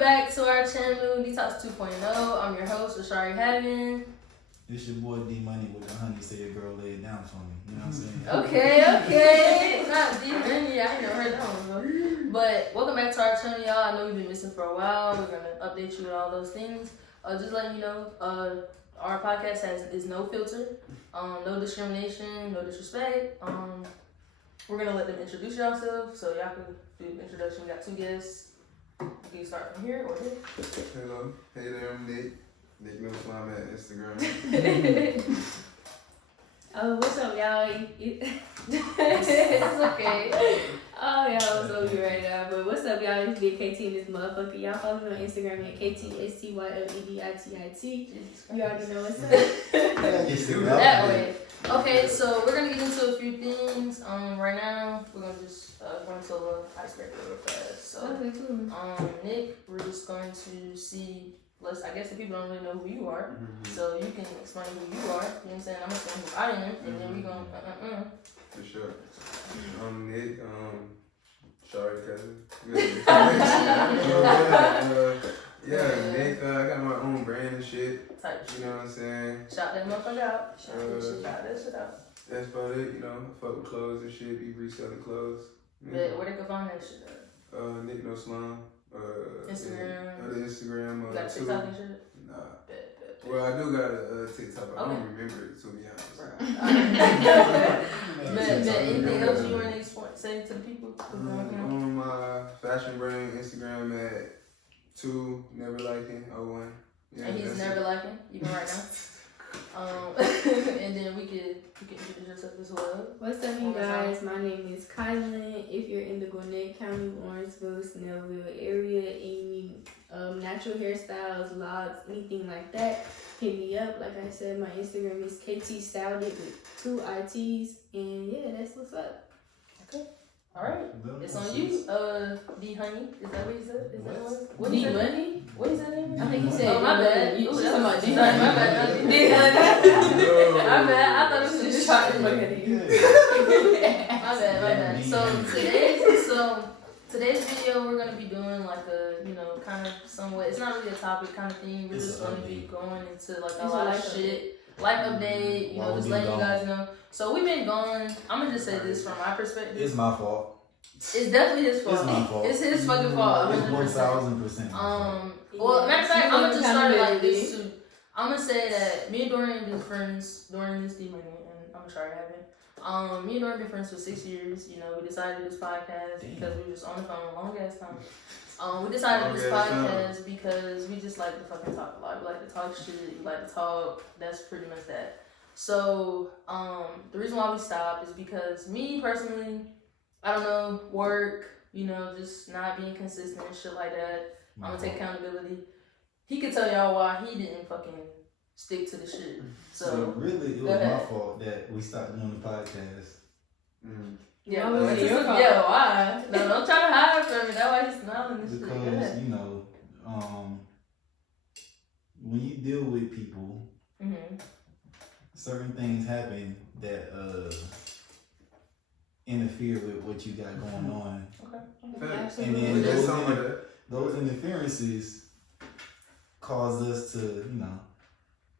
back to our channel, Detox 2.0. I'm your host, Ashari Haven. It's your boy D Money with the honey. Say your girl lay it down for me. You know what I'm saying? Okay. Not D Money. I ain't never heard that one before. But welcome back to our channel, y'all. I know we've been missing for a while. We're gonna update you with all those things. Just letting you know, our podcast is no filter, no discrimination, no disrespect. We're gonna let them introduce yourselves, so y'all can do the introduction. We got two guests. You can start from here or here. Hello. Hey there, I'm Nick. Nick Middle Slime at Instagram. Oh, what's up, y'all? It's okay. Oh, y'all, what's up you right now? But what's up, y'all? It's Big KT in this motherfucker. Y'all follow me on Instagram at KTSTYLEDITIT. You already know what's up. That way. Okay, so we're gonna get into a few things. Right now we're gonna just run into a little icebreaker real fast. So, Okay, cool. Nick, we're just going to see. I guess the people don't really know who you are, so you can explain who you are. You know what I'm saying? I'm gonna explain who I am, and then we gonna For sure. I'm Nick. Shari cousin. Good. Yeah, Nick. I got my own brand and shit. type shit. You know what I'm saying? Shout that motherfucker out. Shout that shit out. That's about it. You know, fuck with clothes and shit. Be reselling clothes. But where they can find that shit at? Nick No Slime. Instagram. The Instagram. You got TikTok and shit? Nah. Bet. Well, I do got a TikTok, but I Okay. don't remember it, to be honest. But anything else you want to say to the people? On my fashion brand Instagram at 2 Never Liking 01. Yeah, And he's that's never it. liking, even right now. And then we can introduce yourself as well. What's up, you guys? My name is Kylan. If you're in the Gwinnett County, Lawrenceville, Snellville area, any natural hairstyles, locks, anything like that, hit me up. Like I said, my Instagram is KT Styled It with 2 ITs. And yeah, that's what's up. Okay. All right. It's on you, D Honey. Is that what you said? Is that what? What D he said? Money? What he said? I think he said. Oh, my bad. You Ooh, talking about D sorry, my Honey? bad. D Honey. My bad. I thought it was just Trying to trying look to at you. My bad. So today's video we're gonna be doing like a kind of somewhat. It's not really a topic kind of thing. We're just gonna be going into like a lot of shit. Life update, just letting you guys know. So we've been gone. I'm gonna just say this from my perspective. It's my fault. It's definitely his fault. It's my fault. It's his fucking fault. It's 1,000%. 1,000%. Well, matter of fact, I'm gonna just start it like this too. I'm gonna say that me and Dorian been friends during this D Money, and I'm sorry I haven't. Me and Dorian been friends for 6 years. We decided to do this podcast because we were just on the phone a long ass time. We decided to do this podcast because we just like to fucking talk a lot. We like to talk shit. We like to talk. That's pretty much that. So, the reason why we stopped is because me personally, I don't know, work, just not being consistent and shit like that. I'm gonna take accountability. He could tell y'all why he didn't fucking stick to the shit. So really, it was my fault that we stopped doing the podcast. Yeah, Why was it your fault? Yeah, why? No, don't try to hide from me. That's why he's smiling and shit. Because, when you deal with people, certain things happen that interfere with what you got going on. Okay. And then those interferences cause us to,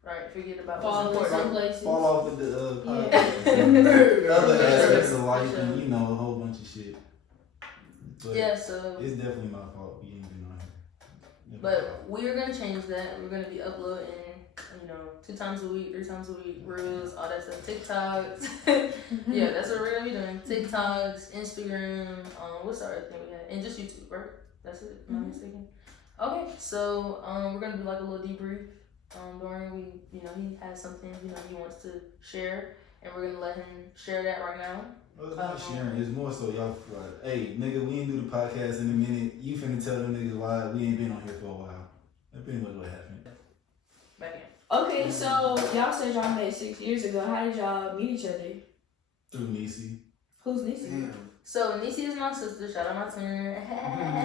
Right, forget about Fall what's in some important. places. fall off of the podcast. Other aspects of life Sure. and, a whole bunch of shit. But Yeah, so. it's definitely my fault. We ain't been on here. But we're gonna change that. We're gonna be uploading, 2 times a week, 3 times a week, reels, all that stuff. TikToks. Yeah, that's what we're gonna be doing. TikToks, Instagram, what's the other thing we had? And just YouTube, right? That's it. Am I mistaken? Okay, so we're gonna do like a little debrief. Dorian, he has something, he wants to share, and we're gonna let him share that right now. Well, it's not sharing. It's more so y'all like, hey, nigga, we ain't do the podcast in a minute. You finna tell them niggas why we ain't been on here for a while. That's pretty much what happened. Back in. Okay, so y'all said y'all met 6 years ago. How did y'all meet each other? Through Nisi. Who's Nisi? So Nisi is my sister. Shout out my turn.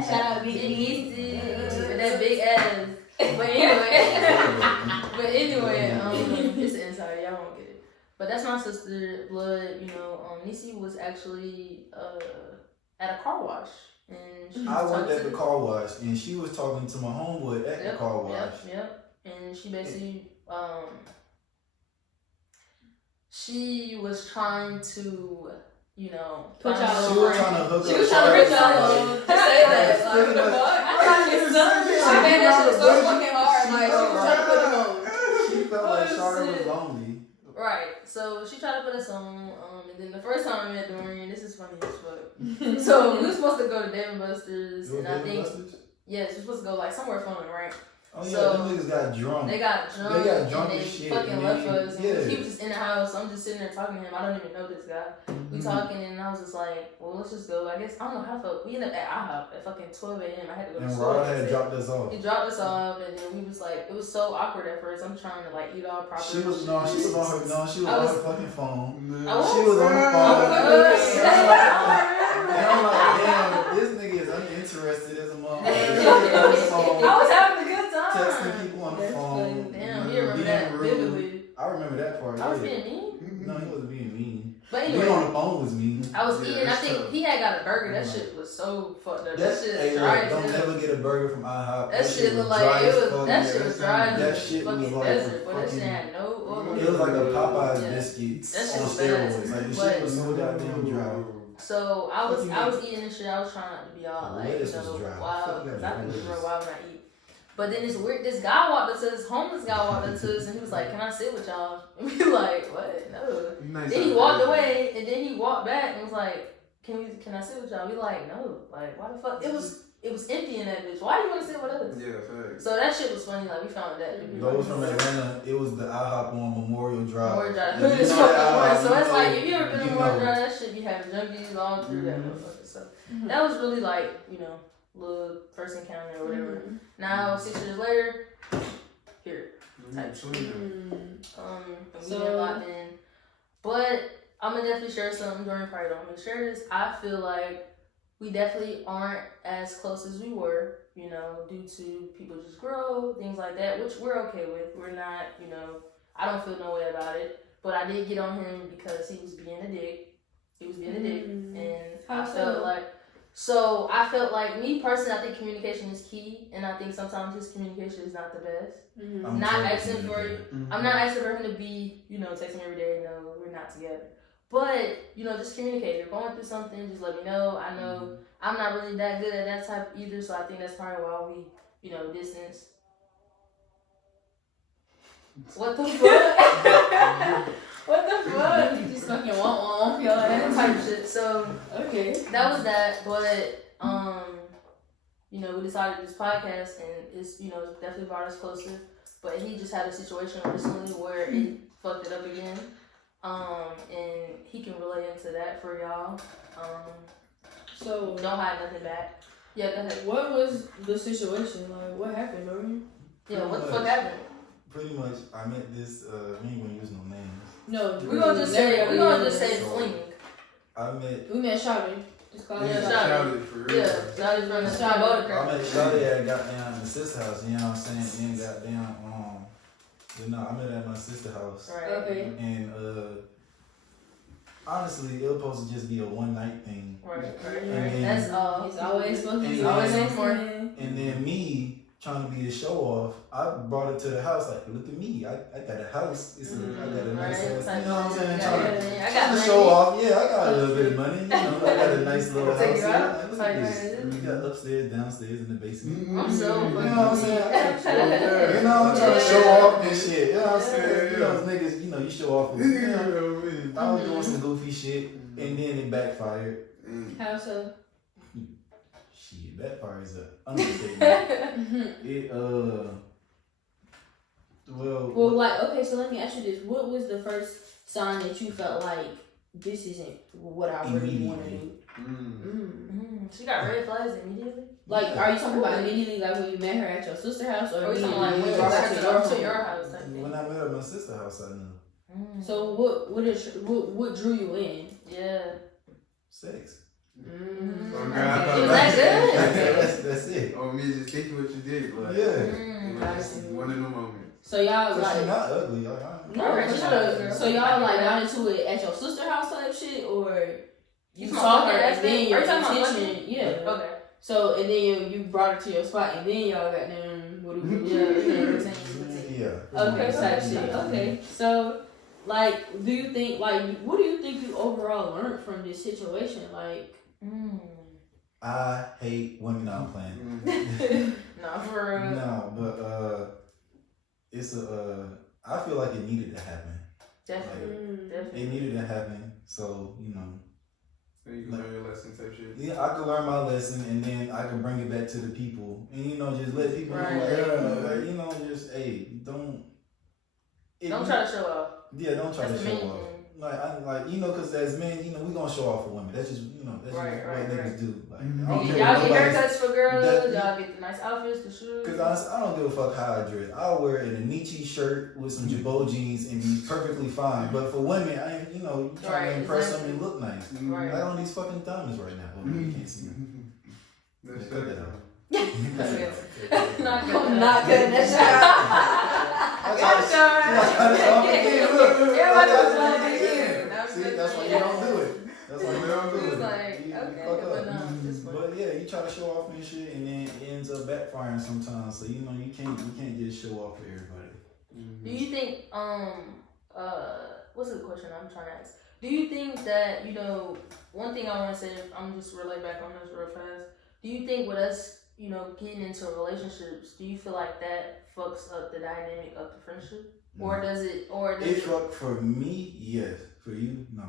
Shout out Big Nisi with that big ass. But anyway, it's an insider. Y'all won't get it. But that's my sister, blood. Nisi was actually at a car wash and she I was worked talking at the to car wash, and she was talking to my homeboy at the car wash. Yep. And she basically, she was trying to, you know, Put find y'all She a was friend. trying to hook She up. was trying to put y'all Like, on to say that. Like, what the pretty fuck? much- I thought she made that shit so fucking hard. Like, she was trying to put them on. She felt like Oh, Shawty was shit. lonely. Right. So she tried to put us on, and then the first time I met Dorian, this is funny as fuck. So we were supposed to go to Dave and Buster's, You and were I Dave think and Buster's? yes, we're supposed to go like somewhere fun, right? Oh yeah, So, them niggas got drunk. They got drunk, They got drunk and as they shit, fucking and left then- us. yeah. And he was just in the house. I'm just sitting there talking to him. I don't even know this guy. We talking, and I was just like, well, let's just go. I guess I don't know how I felt. We ended up at IHOP at fucking 12 a.m. I had to go to And school. Rod had dropped us off. He dropped us off, and then we was like, it was so awkward at first. I'm trying to like eat all proper. She was on her fucking phone. I was- She was on the I phone. was- And I'm like, damn, this nigga is uninterested as a motherfucker. I was having a good time. Texting people on the That's phone. Damn, you remember being that rude. vividly. I remember that part. I was yeah. being mean, No, he wasn't being mean. but Being anyway. on the phone was mean. I was Yeah, eating. I that's think tough. he had got a burger. That shit was so fucked up. That That shit hey, dry look, as don't hell. never get a burger from IHOP. That shit looked was like dry it as was. fuck. That Yeah, shit was that dry sounded- as that shit was fucking like desert. But that shit fucking- had no oil. It was like a Popeyes Yeah. biscuits That shit on was bad. steroids. Like the But- shit was so goddamn dry. So I What you was eating this shit. I was trying not to be all like, Lettuce was dry. wild, Fuck because that I think it's lettuce. real wild when I eat. But then this guy walked up to us, homeless guy walked up to us, and he was like, "Can I sit with y'all?" And we like, "What? No." Nice Then he out walked there. away, and then he walked back and was like, "Can I sit with y'all?" We like, "No." Like, why the fuck? It was empty in that bitch. Why do you want to sit with us? Yeah, facts. So that shit was funny. Like we found that. Those from Atlanta, it was the IHOP on Memorial Drive. Memorial Drive. If Hood you is know fucking that hard. IHOP, So you it's know- like if you ever been to you Memorial know. Drive, that shit be having junkies all through that motherfucker. So that was really like, you know, little first encounter or whatever. Now 6 years later, here. Type shit. So- We locked in. But I'm gonna definitely share something during probably don't make share this. I feel like we definitely aren't as close as we were, you know, due to people just grow, things like that, which we're okay with. We're not, you know, I don't feel no way about it. But I did get on him because he was being a dick. He was being a dick. And How I so? felt like me personally, I think communication is key, and I think sometimes his communication is not the best. I'm Not terrible asking for communicator. I'm not asking for him to be, you know, texting me every day. No, we're not together. But, you know, just communicate. If you're going through something, just let me know. I know I'm not really that good at that type either, so I think that's probably why we, you know, distance. What the fuck? What the fuck? You just fucking want your ass. Type shit. So Okay. that was that, but you know, we decided to do this podcast, and it's, you know, it's definitely brought us closer. But he just had a situation recently where it fucked it up again, and he can relate into that for y'all. So Don't hide nothing back. Yeah, go ahead. what was the situation? Like, what happened, Dorian? Yeah, what the fuck happened? Pretty much, I met this. We ain't gonna use no names. No, We're gonna just say fling. I met. we met Shawty. Just call Yeah, it Shawty. Shawty. Shouted for real. Yeah, that is from the Shout boat out. I met Shawty at goddamn the sister house. You know what I'm saying? Then goddamn you know, I met at my sister house. Right. Okay. And honestly, it was supposed to just be a one night thing. Right. And That's all. It's always supposed to be And always then- ask for And then me trying to be a show off, I brought it to the house like, look at me, I got a house. It's a, I got a nice ass. You know what I'm saying? Trying I to got show money. off. Yeah, I got a little bit of money. You know, I got a nice little Take house. you Here. out? Like, look Like, at this. right. We got upstairs, downstairs, in the basement. I'm so You know what I'm saying? Yeah. You know, I'm trying to show Yeah. off and shit. You know what I'm saying? Yeah. You know, niggas, you know, you show off. With, you know, I was doing some goofy shit, and then it backfired. How so? Shit, backfire is an understatement. It Well, like, okay, so let me ask you this: what was the first sign that you felt like this isn't what I really want to do? She got red flags immediately. Like, are you talking about immediately, like when you met her at your sister's house, or Or you talking immediately like when when you you brought brought her her to your to your home? house type thing? when I met at my sister's house, I knew So what drew you in? Yeah. sex. Oh, God. It was that good? That's it. Oh, me just thinking what you did, but Yeah. it was just one in the moment. So y'all Cause like she not ugly. no, Alright, for she's sure. not a girl. So y'all like got into it at your sister's house type shit, or you talking saw about her fucking and then aspect? your Are you talking about intention? fucking? Yeah. Okay. So and then you brought it to your spot, and then y'all got them. Yeah. Okay, type shit. Okay, so like, do you think what do you think you overall learned from this situation? Like, I hate women. I'm playing. No, for real. No, but it's I feel like it needed to happen. Definitely, definitely. It needed to happen. So So you can learn your lesson type shit. yeah, I could learn my lesson, and then I can bring it back to the people, and just let people Right. know, just hey, don't try to show off. Yeah, don't try That's to the show main off. thing. Because as men, we gonna show off for women. That's just, that's Right, just right, what niggas right. do. Like, Mhm. I don't care Y'all what get nobody's- haircuts for girls. that- Y'all get the nice outfits, the shoes. Cause I don't give a fuck how I dress. I'll wear an Anichi shirt with some Jabot jeans and be perfectly fine. But for women, I ain't, you trying Right, to impress exactly. them and look nice. Right. I on these fucking diamonds right now. Oh, you can't see me. That's Cut that fair. out. Not good. I'm not cutting that shit out. I tried to- See, that's why you don't do it. That's why you don't do He it. was like, You okay, fuck but up. no, this one. But yeah, you try to show off and shit, and then it ends up backfiring sometimes. So you can't just show off for everybody. Do you think what's the question I'm trying to ask? Do you think that, one thing I want to say, I'm just relay back on this real fast. Do you think with us, getting into relationships, do you feel like that fucks up the dynamic of the friendship? Or does it For me, yes. For you, no.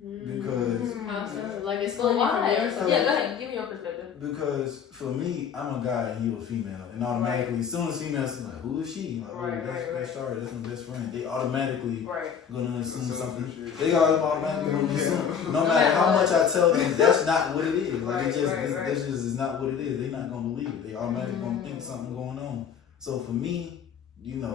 Because How so? Like, it's Well, funny why? from their side. Yeah, go ahead, give me your perspective. Because for me, I'm a guy and you a female, and automatically, as soon as females like, who is she? Like, Right, that's Shari, that's my best friend. They automatically Right. gonna assume That's something. shit. They automatically gonna assume. No matter how much I tell them, that's not what it is. Like Right, it just, right, right. this just is not what it is. They're not gonna believe it. They automatically gonna think something going on. So for me,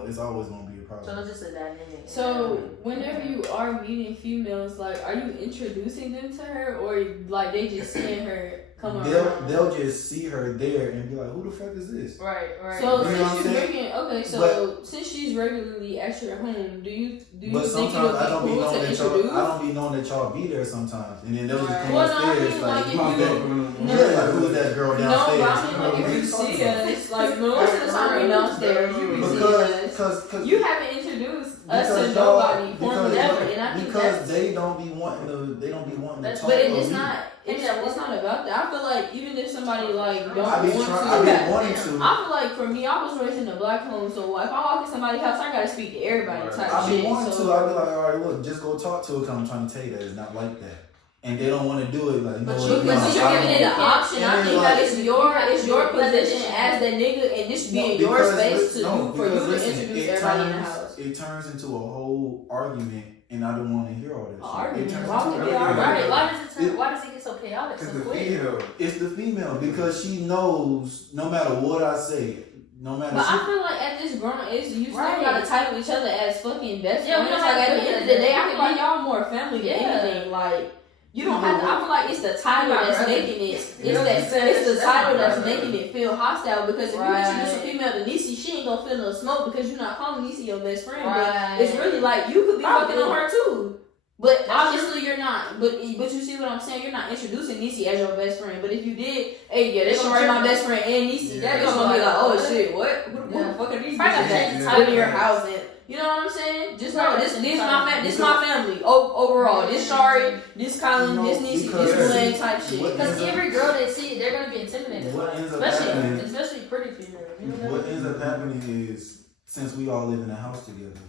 it's always gonna be a So problem. it's just a dynamic. So, whenever you are meeting females, like, are you introducing them to her, or like they just seeing her come around? They'll just see her there and be like, who the fuck is this? Right. So You know what I'm since she's saying? bringing, since she's regularly at your home, do you But think it would sometimes be I don't be cool knowing to that y'all. introduce? I don't be knowing that y'all be there sometimes, and then they'll just come Well, no, I upstairs mean, like, like, if who's you- that? No. Yeah, like who's that girl No, downstairs? but I mean, like, if you see us, like, most of the time we downstairs, you be seeing us. Because You haven't introduced us to Because nobody y'all- formally because- ever, and I think because that's. they don't be wanting to. They don't be wanting to That's- talk. But to it's me. not. It's not about that. I feel like even if somebody like don't I be want trying. to, I be wanting to. I feel like for me, I was raised in a black home, so if I walk in somebody's house, I gotta speak to everybody type I be shit. wanting So. to. I be like, all right, look, just go talk to her. Cause I'm trying to tell you that it's not like that, and they don't want to do it. Like, no, But it's you- not. Because you're I giving it don't- an option. I And think like- that it's your position as the nigga, and this being your because space to no, for you because to listen, introduce it everybody in the turns- house. It turns into a whole argument, and I don't want to hear all that shit. Argument? It turns Why into would an it be argument. Right. Why does it get so chaotic so Cause the quick? female. It's the female because she knows no matter what I say, no matter. But she, I feel like at this grown age, you still Right. gotta title each other as fucking best Yeah, we friends. don't Like have at to the do end of the that. day, I feel like y'all more family than Yeah. anything. Like you don't have to. I feel like it's the title My that's brother. making it. You know what I'm saying? It's the That's title my that's brother. making it feel hostile. Because if Right. you introduce a female to Niecy, she ain't gonna feel no smoke because you're not calling Niecy your best friend. Right. But it's really like you could be Probably. fucking on her too. But That's obviously you're not. But you see what I'm saying? You're not introducing Niecy as your best friend. But if you did, hey, yeah, this Gonna Shari my trip. best friend and Niecy. Yeah. That bitch gonna be like, oh shit, what? Who Yeah. the fuck are these Probably bitches change the that live in your title. house? And you know what I'm saying? Just know Right. this my family. Overall, this Shari, this Colin, this Niecy, because- this Boulain type shit. What- Because every girl they see, they're gonna be intimidated. What ends up Especially happening? pretty females. You know What ends up happening is since we all live in a house together,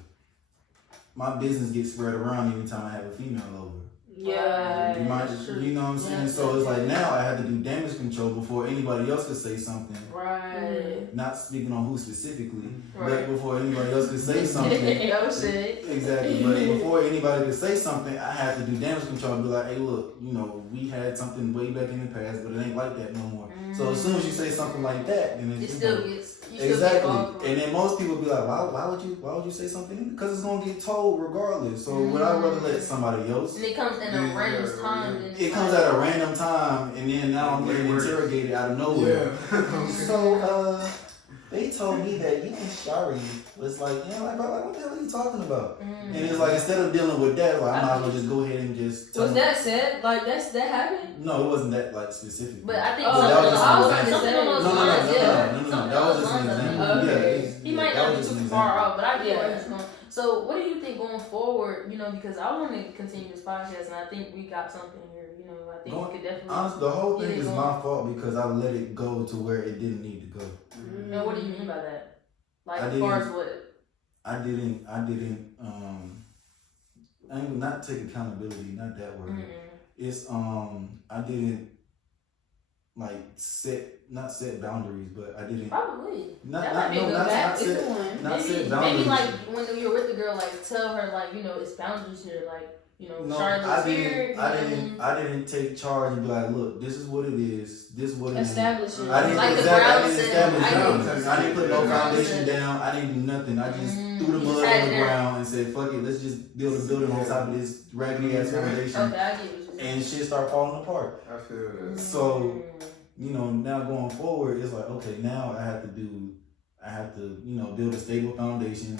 my business gets spread around anytime I have a female over. Yeah. You know what I'm saying? Yeah, So it's yeah. like now I have to do damage control before anybody else could say something. Right. Not speaking on who specifically, Right. but before anybody else could say something. No shit. Exactly, but before anybody could say something, I had to do damage control and be like, hey, look, we had something way back in the past, but it ain't like that no more. So as soon as you say something like that, then It it's still gets you still get exactly. involved for And it. then most people be like, why would you say something? Because it's gonna get told regardless. So would I rather let somebody else? And it comes in a Yeah, random yeah, time. yeah. then It comes at a random time, and then now I'm getting Way worse. interrogated out of nowhere. Yeah. So they told me that you and Shari was like, you know, like, bro, like, what the hell are you talking about? And it's like, instead of dealing with that, like, I might as well just go ahead and just. Was that said? Like that happened? No, it wasn't that like specific. But I think But that was just I an was example. something along those No, lines. Yeah. that was just an example. Okay. He might that not be was just too an far example. off, but I get Yeah. where he's going. So, what do you think going forward? You know, because I want to continue this podcast, and I think we got something here. You know, I think we could definitely. Honestly, the whole thing get it is going. my fault because I let it go to where it didn't need to go. And what do you mean by that? Like, I as far as didn't- what? I didn't I ain't not take accountability, not that word. It's I didn't like not set boundaries, but I didn't Probably. not That not might be a no good not That is set one. not set Maybe boundaries. like when you're with the girl, like tell her like, you know, it's boundaries here, like, you know, No, Charlotte's here. You know what I mean? I didn't take charge and be like, look, this is what it is. This is what it is. Establishing. I didn't Like the exactly. I ground didn't set. establish I boundaries. didn't- I didn't put no the ground foundation set. down. I didn't do nothing. I just threw the You mud just had on it the there. ground and said, fuck it, let's just build a building on top of this raggedy ass foundation. Okay, I get what you're saying. And shit start falling apart. I feel that. So, you know, now going forward, it's like, okay, now I have to, you know, build a stable foundation,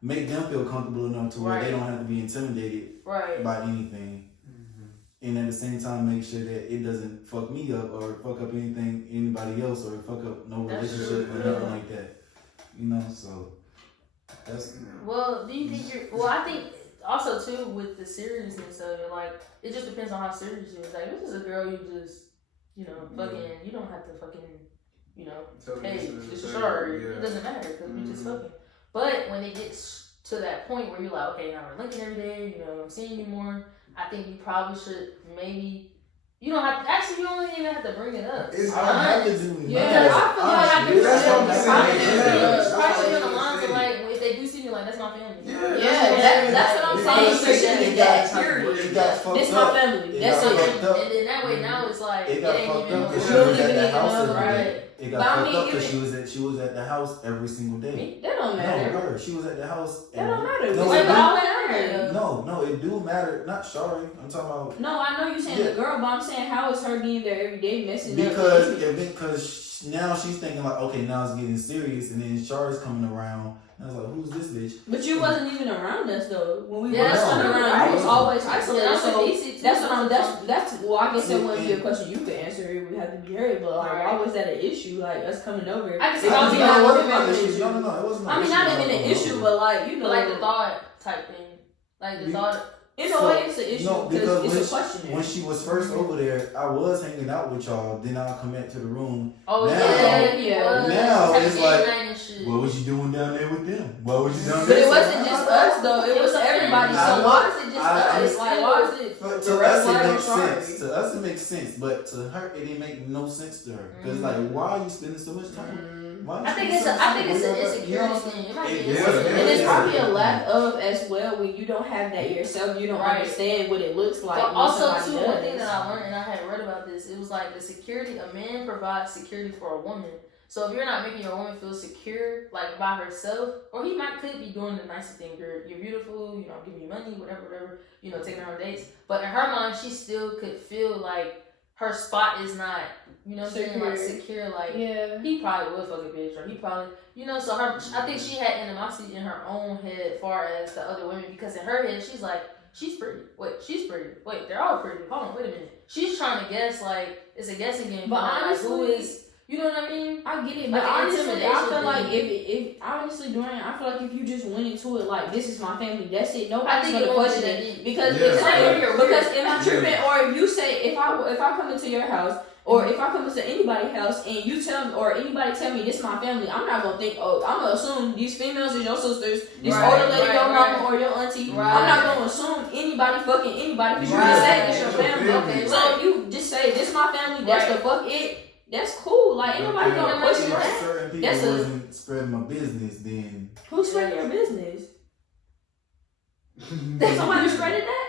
make them feel comfortable enough to where they Right. don't have to be intimidated Right. by anything. And at the same time, make sure that it doesn't fuck me up or fuck up anybody else or fuck up no That's relationship true. or nothing like that. You know, so that's Well, do you think you're? Well, I think also too with the seriousness of it, like it just depends on how serious you is. Like this is a girl you just, you know, fucking. You don't have to fucking, you know, Tell me hey, this is it's the short. thing, It yeah. doesn't matter because we just Mhm. fucking. But when it gets to that point where you're like, okay, now we're linking every day. You know, I'm seeing you more. I think you probably should maybe. You don't have to, actually. You don't even have to bring it up. It's- I don't have to do Yeah, nothing. I feel like I Honestly, can That's what I'm that's saying. what I'm Yeah. saying. Probably on the That's lines what of I'm like if they do see me, like that's my family. Yeah, that's what I'm Because saying. it That got- period. It got fucked This up. my family. It That's got it. fucked up. And then that way now it's like It got ain't fucked even up because no- she You don't was at even the need to house know, every day. right? It got But I fucked mean, up because even- she was at the house every single day. Me? That don't matter. No, her. She was at the house. That don't matter. No, Wait, it but do. all that matter. No, it do matter. Not sorry. I'm talking about No, I know you're saying Yeah. the girl, but I'm saying how is her being there every day messing up? because now she's thinking like, okay, now it's getting serious, and then Char's coming around. And I was like, who's this bitch? But you wasn't even around us though. When we Yeah, were that's coming true. around, you was Right. always Yeah, isolated. that's So what DC too. that's what I'm. That's. Well, I guess that wouldn't be a And- question you could answer. It would have to be her. But like, Right. why was that an issue? Like us coming over. I can see It's how not you even know a what family No, issue. it wasn't. I mean, not even an issue, but like you know, But like the thought type thing, like the Be- thought. in a So- way, it's an issue No, because because it's a question. when she was first over there, I was hanging out with y'all. Then I'll come back to the room. Oh Now- yeah, he Yeah. was. Now Having it's game like, night and shit. What was you doing down there with them? Why was you down But there? it wasn't just us though. It was everybody. I So know. why is it just I- us? Like why is it? But the to red us flag it on makes Shari? sense. To us it makes sense, but to her it didn't make no sense to her. Because like, why are you spending so much time? Why are you I think spending it's so a, much I time think it's with an her? insecurity thing. It might be Yeah, insecurity. And it's yeah. probably a lack of as well when you don't have that yourself. You don't Right. understand what it looks like. But when also somebody too, does. one thing that I learned and I had read about this, it was like the security. A man provides security for a woman. So if you're not making your woman feel secure, like by herself, or he could be doing the nicer thing. You're beautiful, you know, giving you money, whatever, you know, taking her on dates. But in her mind, she still could feel like her spot is not, you know, what I'm saying, like secure. Like Yeah. he probably would fuck a bitch, or he probably, you know. So her, I think she had animosity in her own head, far as the other women, because in her head, she's like, she's pretty. Wait, she's pretty. Wait, they're all pretty. Hold on, wait a minute. She's trying to guess, like it's a guessing game. But like, honestly, who is? You know what I mean? I get it, Like but an honestly, I intimidation feel like thing. if honestly, Dorian, I feel like if you just went into it like this is my family, that's it. I Nobody's think gonna it won't question be it that deep. because Yeah. if It's like when you're because weird. if I'm tripping or if you say if I come into your house or if I come into anybody's house and you tell me or anybody tell me this is my family, I'm not gonna think I'm gonna assume these females is your sisters, this Right, older lady right, your right. mama or your auntie. Right. I'm not gonna assume anybody fucking anybody because you Right. just said it's your It's your family. family. Okay, So if you just say this my family, that's Right. the fuck it. That's cool. Like ain't nobody gonna question If that. certain people That's a- wasn't spreading my business, then Who's spreading your business? Somebody spreaded that?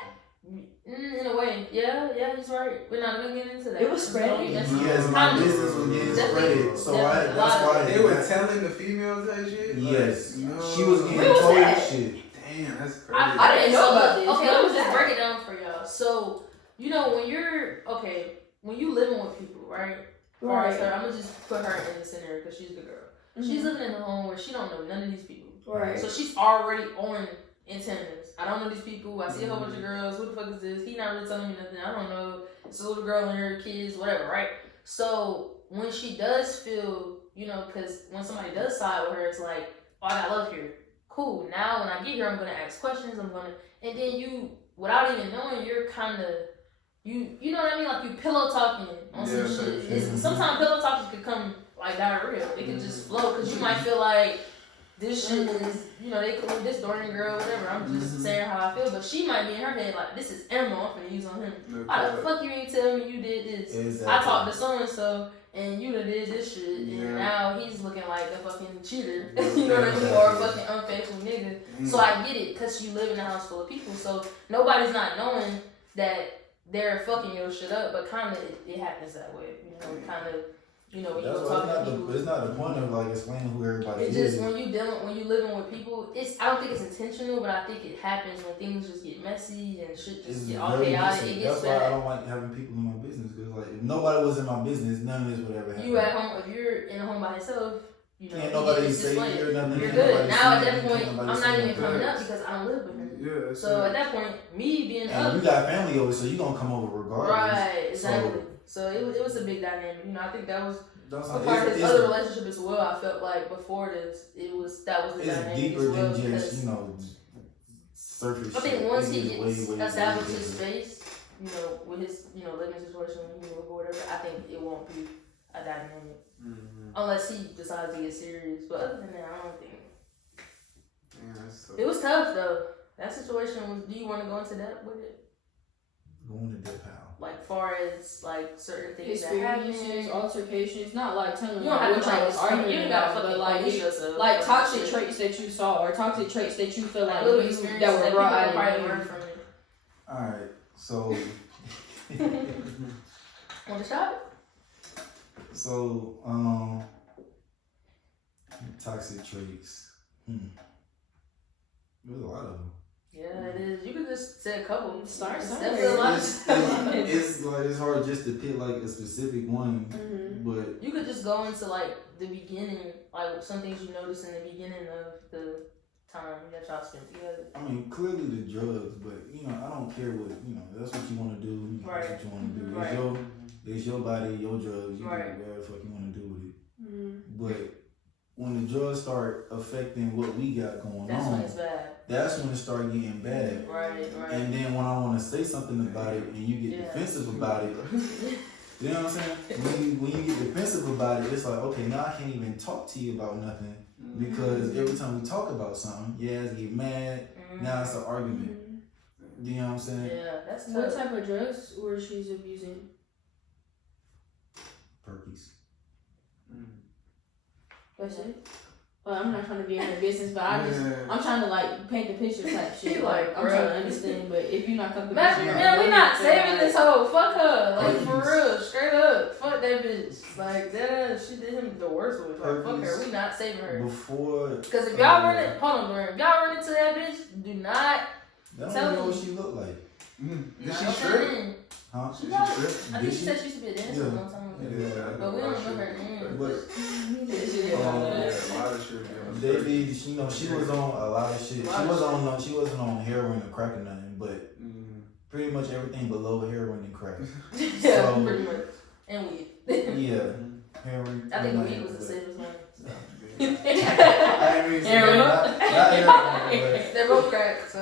In a way, yeah, he's right. We're not gonna get into that. It was spreading? Yes. yes, my Kind of. business was getting Definitely. spread. So Definitely. that's why They were telling the females that shit? Yes. Like, no. She was getting Where was told that? shit. Damn, that's crazy. I didn't know about this. Okay, What let was me just that? break it down for y'all. So, you know, when you living with people, right? Right. I'm gonna just put her in the scenario because she's the girl. She's living in a home where she don't know none of these people. Right. So she's already on antennas. I don't know these people. I see a whole bunch of girls. Who the fuck is this? He not really telling me nothing. I don't know. It's a little girl and her kids, whatever, right? So when she does feel, you know, because when somebody does side with her, it's like, oh, I got love here. Cool. Now when I get here, I'm gonna ask questions. And then you, without even knowing, you're kind of, you know what I mean? Like you pillow talking on some shit. Sometimes pillow talking could come like diarrhea. It could just flow because you might feel like this shit is, you know, they call this Dorian girl, whatever. I'm just saying how I feel, but she might be in her head like, this is ammo I'm finna use on him. Why the fuck you ain't tell me you did this? Exactly. I talked to so and so. And you done did this shit, and now he's looking like a fucking cheater, you know what I mean, or a fucking unfaithful nigga. So I get it, cause you live in a house full of people, so nobody's not knowing that they're fucking your shit up, but kind of it happens that way, you know, kind of, you know, when you go talk to people. It's not the point of like explaining who everybody is. It's just when you living with people, I don't think it's intentional, but I think it happens when things just get messy and shit just get all chaotic. It gets bad. That's why I don't like having people in my business, because like if nobody was in my business, none of this would ever happen. You at home, if you're in a home by yourself, you know, can't nobody say you're nothing. You're good. Now at that point, I'm not even coming up because I don't live with her. Yeah. So at that point, me being up, you got family over, so you gonna come over regardless. Right, exactly. So it was a big dynamic. You know, I think that was a part of this other relationship as well. I felt like before this, that was the dynamic. It's deeper than just, you know, surface. I think once he gets established his space, you know, with his, you know, living situation when he move or whatever, I think it won't be a dynamic. Unless he decides to get serious. But other than that, I don't think. Yeah, it was tough though. That situation was, do you want to go into depth with it? Go into depth how? Like far as like certain things experiences, altercations, not like telling you don't have to like arguing you about, but like toxic traits that you saw or toxic traits that you feel like you, that were brought out of you. Alright, so want to shot? So, toxic traits. There's a lot of them. Yeah, it is. You could just say a couple. Start somewhere. It's hard just to pick like a specific one, but you could just go into like the beginning, like some things you noticed in the beginning of the time that y'all spent together. I mean, clearly the drugs, but you know, I don't care what, you know, that's what you want to do. You know, right. That's what you want to do. It's your body, your drugs. You do whatever the fuck you want to do with it. But when the drugs start affecting what we got going on, that's when it's bad. That's when it start getting bad. Right. And then when I want to say something about it and you get defensive about it, you know what I'm saying? When you get defensive about it, it's like, okay, now I can't even talk to you about nothing because every time we talk about something, you guys get mad. Now it's an argument. You know what I'm saying? Yeah, that's tough. What type of drugs were she abusing? Perkies. That's it? Well, I'm not trying to be in her business, but I'm trying to like paint the picture type shit. Like I'm trying to understand, but if you're not coming, man, we not saving this hoe. Fuck her, like for real, straight up. Fuck that bitch. Like that, she did him the worst with. Like fuck her, we not saving her. Because if y'all run it, hold on, Dorian. If y'all run into that bitch, do not. They don't even know what she looked like. Did she strip? Huh? She strip? I think she said she used to be a dancer a long time ago. Yeah, but we don't know her name. They did. You know, she was on a lot of shit. She wasn't on heroin or crack or nothing, but pretty much everything below heroin and crack. Yeah, so, pretty much. And weed. Yeah, heroin. I think weed was the safest one. I ain't really not heroin, they're both crack, so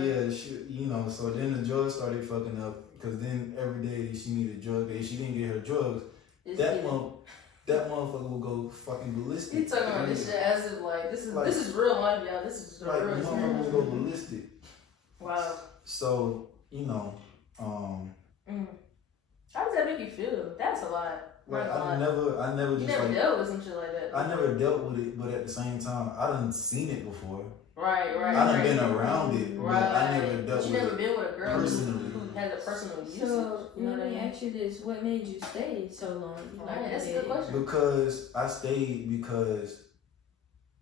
yeah, you know. So then the drugs started fucking up because then every day she needed drugs. If she didn't get her drugs, that motherfucker will go fucking ballistic. He talking about this shit as if like this is real life, y'all. This is like real. The motherfucker will go ballistic. Wow. So you know, how does that make you feel? That's a lot. Like I never just never dealt with some shit like that. I never dealt with it, but at the same time, I done seen it before. Right. I done been around it, but I never dealt with it. You never been with a girl personally who has a personal use. So let me ask you this: what made you stay so long? Right, that's a good question. Because I stayed because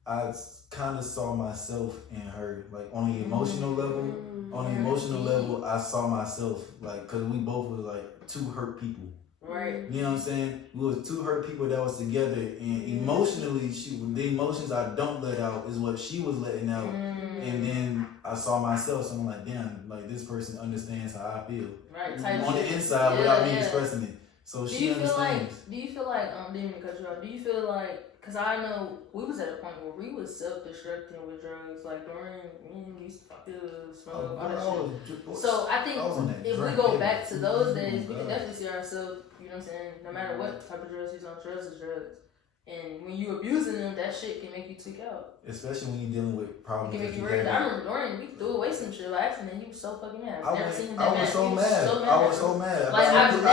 I kind of saw myself in her, like on the emotional level. On the emotional level, I saw myself, like, cause we both were like two hurt people. Right. You know what I'm saying? We was two hurt people that was together, and emotionally, the emotions I don't let out is what she was letting out. And then I saw myself, so I'm like, damn, like this person understands how I feel. Right. On the inside without me expressing it. So do she you feel like? understands. Do you feel like? Didn't mean to cut you off. Do you feel like? Cause I know we was at a point where we was self-destructing with drugs. Like during we used to smoke all that shit. So I think if we go back to those days, we can definitely see ourselves. You know what I'm saying? No matter what type of drugs he's on, drugs is drugs. And when you abusing them, that shit can make you tweak out. Especially when you're dealing with problems. It can make you ready. I remember Dorian, we threw away some shit by accident. He was so fucking mad. I was so mad. I was so mad. Like, I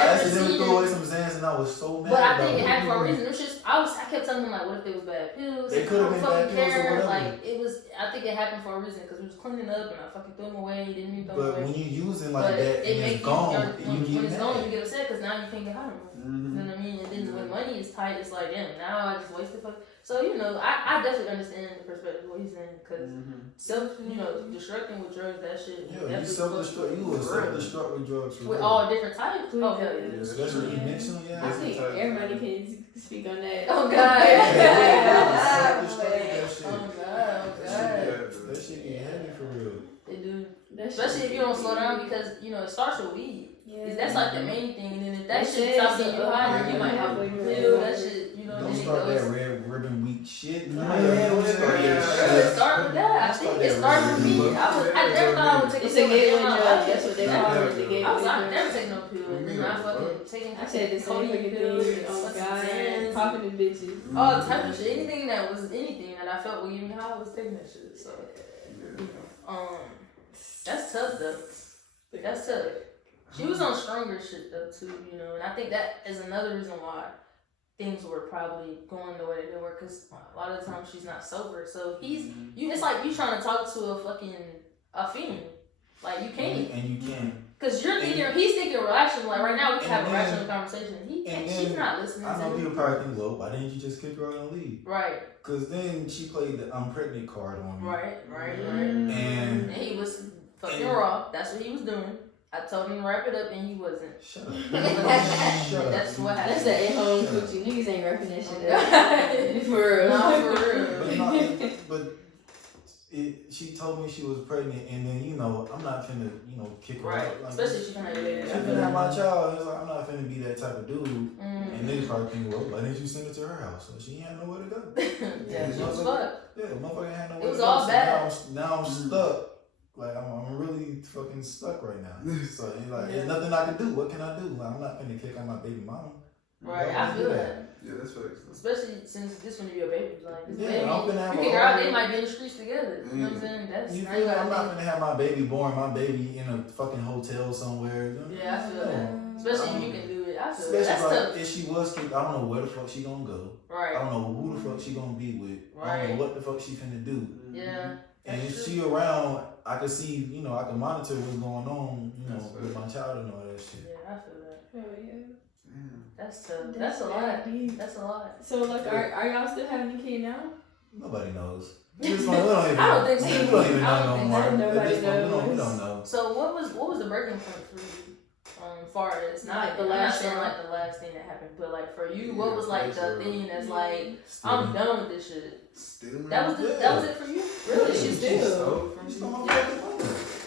accidentally threw away some Xans and I was so mad. But I think it happened for a reason. It was just I kept telling him like, what if it was bad pills? It could have been bad pills or whatever. Like it was. I think it happened for a reason because we was cleaning up and I fucking threw them away. Didn't even throw them away. But when you using like that and it's gone, when it's gone, you get upset because now you can't get high anymore. You know what I mean? And then when money is tight, it's like, damn, now I just wasted fuck. So, you know, I definitely understand the perspective of what he's saying because destructing with drugs, that shit. Yeah, you self-destruct. You will self-destruct with drugs. With all different types? Oh, hell yeah. Especially when you mix them, yeah. I think everybody can speak on that. Oh, God. That shit get heavy for real. It do. Especially if you don't slow down because, you know, it starts with weed. Yeah. That's like the main thing. And then if that shit stops getting you high, then you might have to feel that shit. Don't start that red ribbon week shit. It start with that. I think it started with me. I never thought I would take a pill. That's what they call it. I never taking no pill. And then I fucking taking. I said the same fucking thing. Oh God, talking to bitches. All type of shit. Anything that I felt would give me high, I was taking that shit. So, that's tough though. That's tough. She was on stronger shit though too, you know, and I think that is another reason why things were probably going the way they were, because a lot of the times she's not sober. So it's like you trying to talk to a fiend. Like you can't. And you can't. Because he's thinking rational. Like right now we can have a rational conversation. She's not listening to him. I know people probably think, well, why didn't you just kick her out and leave? Right. Because then she played the I'm pregnant card on me. Right. And he was fucking raw. That's what he was doing. I told him to wrap it up and he wasn't. Shut up. That's what happened. That's the at-home coochie. Niggas ain't wrapping that shit up. For real. No, for real. She told me she was pregnant, and then I'm not finna kick her out. Like, especially she finna have my child. It's like I'm not finna be that type of dude. And they probably think, well, why didn't you send it to her house? So she ain't had nowhere to go. Yeah, she was fucked. Yeah, motherfucker ain't had nowhere to go. It was all bad. Now I'm stuck. Like I'm really fucking stuck right now. So there's nothing I can do. What can I do? Like, I'm not finna kick out my baby mama. Right, I feel that. Yeah, that's facts. Especially since this one to be your baby. Like, this baby, I'm finna have you figure out they might be in the streets together. You know what I'm saying? I'm not gonna have my baby born, my baby in a fucking hotel somewhere. Yeah, I feel that. Especially if you can do it. I feel that. That's tough. If she was kicked, I don't know where the fuck she gonna go. Right. I don't know who the fuck she gonna be with. Right. I don't know what the fuck she finna do. Yeah. And if she around, I can see, I can monitor what's going on, with my child and all that shit. Yeah, I feel that. Oh yeah. That's tough. That's a lot. That's a lot. So like, are y'all still having a kid now? Nobody knows. I don't think so. We don't even know no more. Nobody knows. We don't know. So what was the breaking point for you? Far as not the last thing, like the last thing that happened, but like for you, what was like the thing that's like, I'm done with this shit. That was it for you? Really? She still.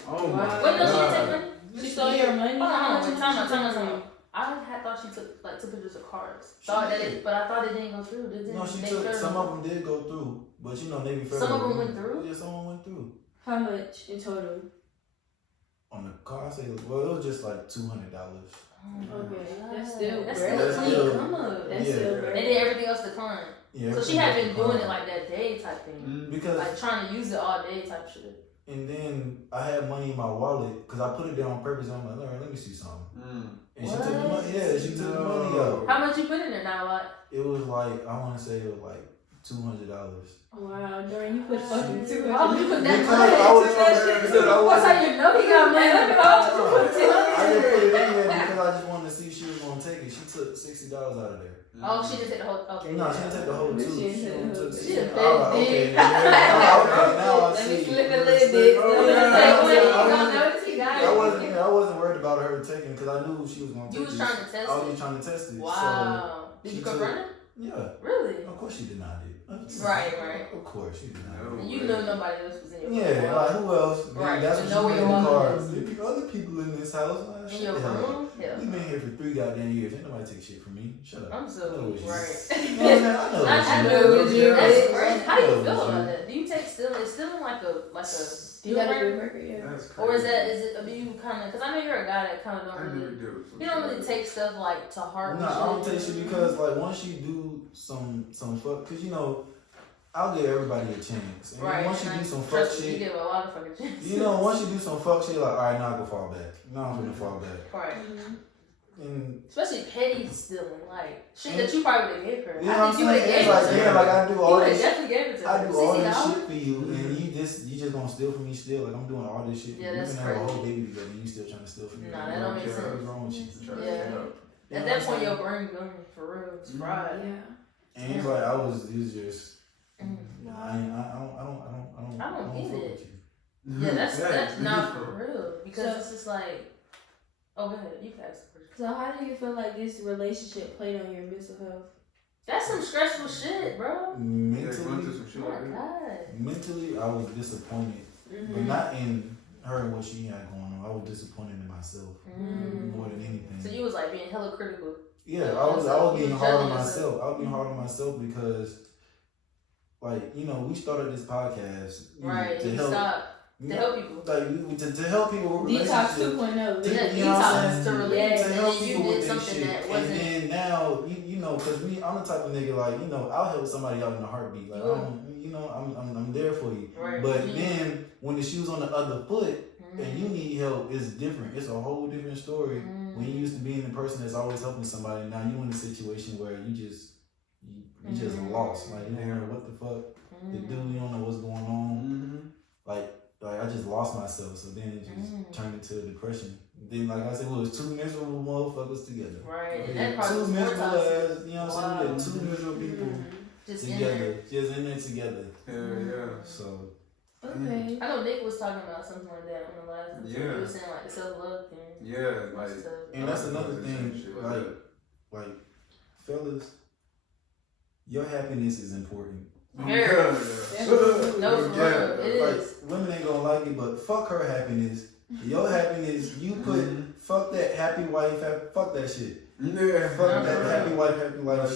Oh my God. Wait, no, she didn't take money. She stole your money. Hold on. Time. I thought she took pictures of cars. But I thought it didn't go through. No, she took. Some of them did go through, but they be. Some of them went through. Yeah, some of them went through. How much in total? On the car, I say, well, it was just like $200. Okay, that's still great. That's still great. And then everything else declined. Yeah. So she had been doing it like that day type thing. Because like trying to use it all day type shit. And then I had money in my wallet because I put it there on purpose. I'm like, all right, let me see something. And she took the money. Yeah, she took the money out. How much you put in there? Not a lot. It was like, I want to say it was like $200. Wow, Dorian, you put fucking $200. Why would you put that because money? I was trying What's how you know he got money? I didn't put it in there because I just wanted to see if she was going to take it. She took $60 out of there. Oh, she didn't take the whole. Okay. No, she didn't take the whole two. She didn't took She a okay. big Now I Let see. me flip it a little bit. I wasn't worried about her taking because I knew she was gonna take You was this. trying to test I was it? just trying to test it. Wow. So Did she you confront it? Yeah. Really? Of course she denied it. Right. Of course she denied it. And you know nobody else was in your Yeah, room. like who else? Right. That's You what know she where put in your the wallet cards. is. There be other people in this house. Like, In your shut the hell up. room? Yeah. We been here for 3 goddamn years. Ain't nobody take shit from me. Shut up. I'm so I know weak, what you- right? No, man, I know I what know you what you That's That's great. How do you I know feel what about you- that? Do you take stealing? Is stealing like a You deal got a breaker? deal breaker, yeah. That's crazy. Or is it do you kind of? Because I know you're a guy that kind of I don't never really. do. You don't really take stuff like to heart. No, and I don't shit. take shit because like once you do some fuck, cause you know, I'll give everybody a chance. And Right. once you and do I some fuck trust you shit, give a lot of fucking chances. you know, once you do some fuck shit, like alright, now I can fall back. Now I'm gonna fall back. Right. And Especially petty stealing, like shit And- that you probably would have gave her. you know I what I'm think you would have saying? gave It's it like to yeah, her. like I do You all would have this. definitely gave it to her. I do all this $60? shit for you, and you just gonna steal from me still. Like I'm doing all this shit. Yeah, You that's can have a whole crazy. baby together, and you still trying to steal from me. Nah, that don't make What's sense. wrong with you? Yeah. You At know that what point, I'm your saying? brain going for real. It's fried. Yeah. And it's like it was just. Mm. I don't get fuck it. with you. Yeah, that's Yeah. not for real because So- it's just like, oh, go ahead, you can ask the question. So how do you feel like this relationship played on your mental health? That's some stressful shit, bro. Yeah, going through Mentally, some shit Oh like my that. god. mentally, I was disappointed, but not in her and what she had going on. I was disappointed in myself more than anything. So you was like being hella critical. Yeah, I was being You hard on judging myself. I was being hard on myself because, like, you know, we started this podcast Right. to You help. stop. To help people. Like to help people with Detox relationships. 2.0. Yeah, You know what I'm detox saying? to Yes. release. To And help then you people did with this something shit. that And wasn't. then now, you know, cause I'm the type of nigga like, you know, I'll help somebody out in a heartbeat. Like, I'm there for you. Right. But Mhm. then when the shoe's on the other foot and Mhm. you need help, it's different. It's a whole different story. Mhm. When you used to being the person that's always helping somebody, now you in a situation where you just lost. Like you don't know what the fuck to do. You don't know what's going on. Like I just lost myself. So then it just turned into a depression. Then like I said, we was 2 miserable motherfuckers together. Right. And Yeah, that part 2 was more miserable toxic. ass. You know what I'm saying? We had 2 miserable people Just in together, there. just in there together. Yeah. So Okay. I know Nick was talking about something like that on the last episode. Yeah. He was saying like the self-love thing. Yeah, like Stuff. and that's another thing. Shit Like fellas, your happiness is important. Very. Yeah. No, for real. It Like is. women ain't gonna like it, but fuck her happiness. Your happiness, you put fuck that happy wife, fuck that shit. Yeah. Fuck that happy wife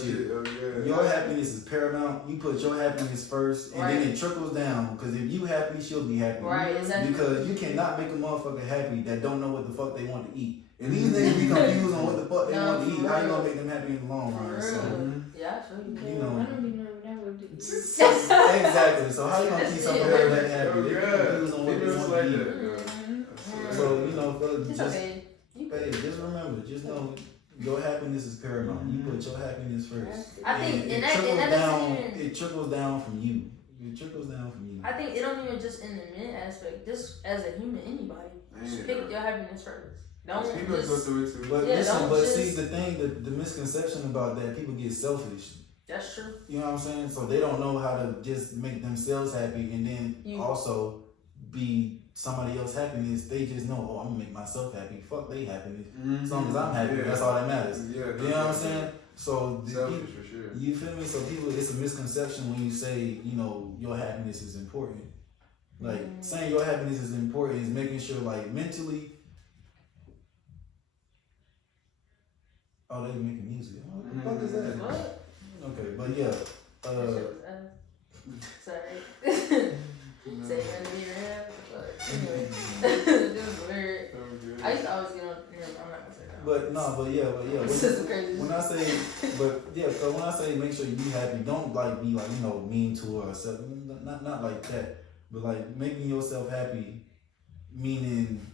shit. Oh, yeah. Your happiness is paramount. You put your happiness first, and then Right. it trickles down. Because if you happy, she'll be happy. Right, exactly. Because you cannot make a motherfucker happy that don't know what the fuck they want to eat. And these niggas be confused on what the fuck they No, want to for eat. How you real. gonna make them happy in the long For run? real. So, Yeah, I feel you. You know. I don't even know what that would do. exactly. So how you gonna keep something Yeah. like that happy? They confused on what they want to eat. Mhm. So you know, fellas, It's just okay. You hey, just remember, just know your happiness is paramount. You put your happiness first. I think, it and that trickles doesn't down. even. It trickles down from you. It trickles down from you. I think it don't even just in the men aspect. Just as a human, anybody, just pick your happiness first. Don't People go just. through it too. But Yeah, listen, don't but just- see the thing, the misconception about that, people get selfish. That's true. You know what I'm saying? So they don't know how to just make themselves happy and then You- also be somebody else's happiness. They just know, oh, I'm gonna make myself happy. Fuck they happiness. As long as I'm happy, that's all that matters. Yeah, You know what I'm saying? So the Selfish people, for sure. you feel me? So people, it's a misconception when you say, you know, your happiness is important. Like saying your happiness is important is making sure, like mentally. Oh, they making music. Oh, what the fuck is that? What? Okay, but yeah. That shit was ass. Sorry. Say you're gonna be rap, but anyway, this was weird. I used to always get on. I'm not gonna say that. But This is crazy. when I say, so when I say make sure you happy, don't like be like, you know, mean to her or something. Not like that, but like making yourself happy, meaning.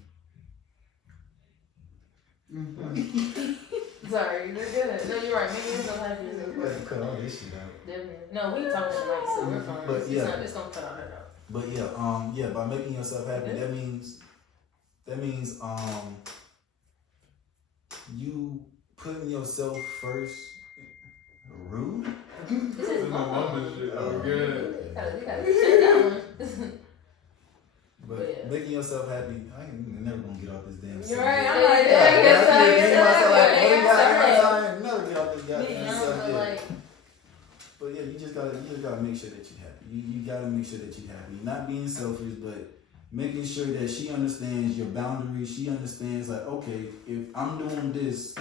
Sorry, you're good. No, you're right. Making yourself happy is Like, important. cut all this shit out. Definitely. No, we talking tonight, so we're fine. But It's yeah. not, it's gonna cut all that out. But yeah, by making yourself happy, that means you putting yourself first. Rude. This is mama. shit. Oh, good. You gotta check that one. But Yeah. making yourself happy, I ain't never gonna get off this damn. You're subject. right. I'm like, But yeah, you just gotta make sure that you're happy. You gotta make sure that you're happy. Not being selfish, but making sure that she understands your boundaries. She understands like, okay, if I'm doing this,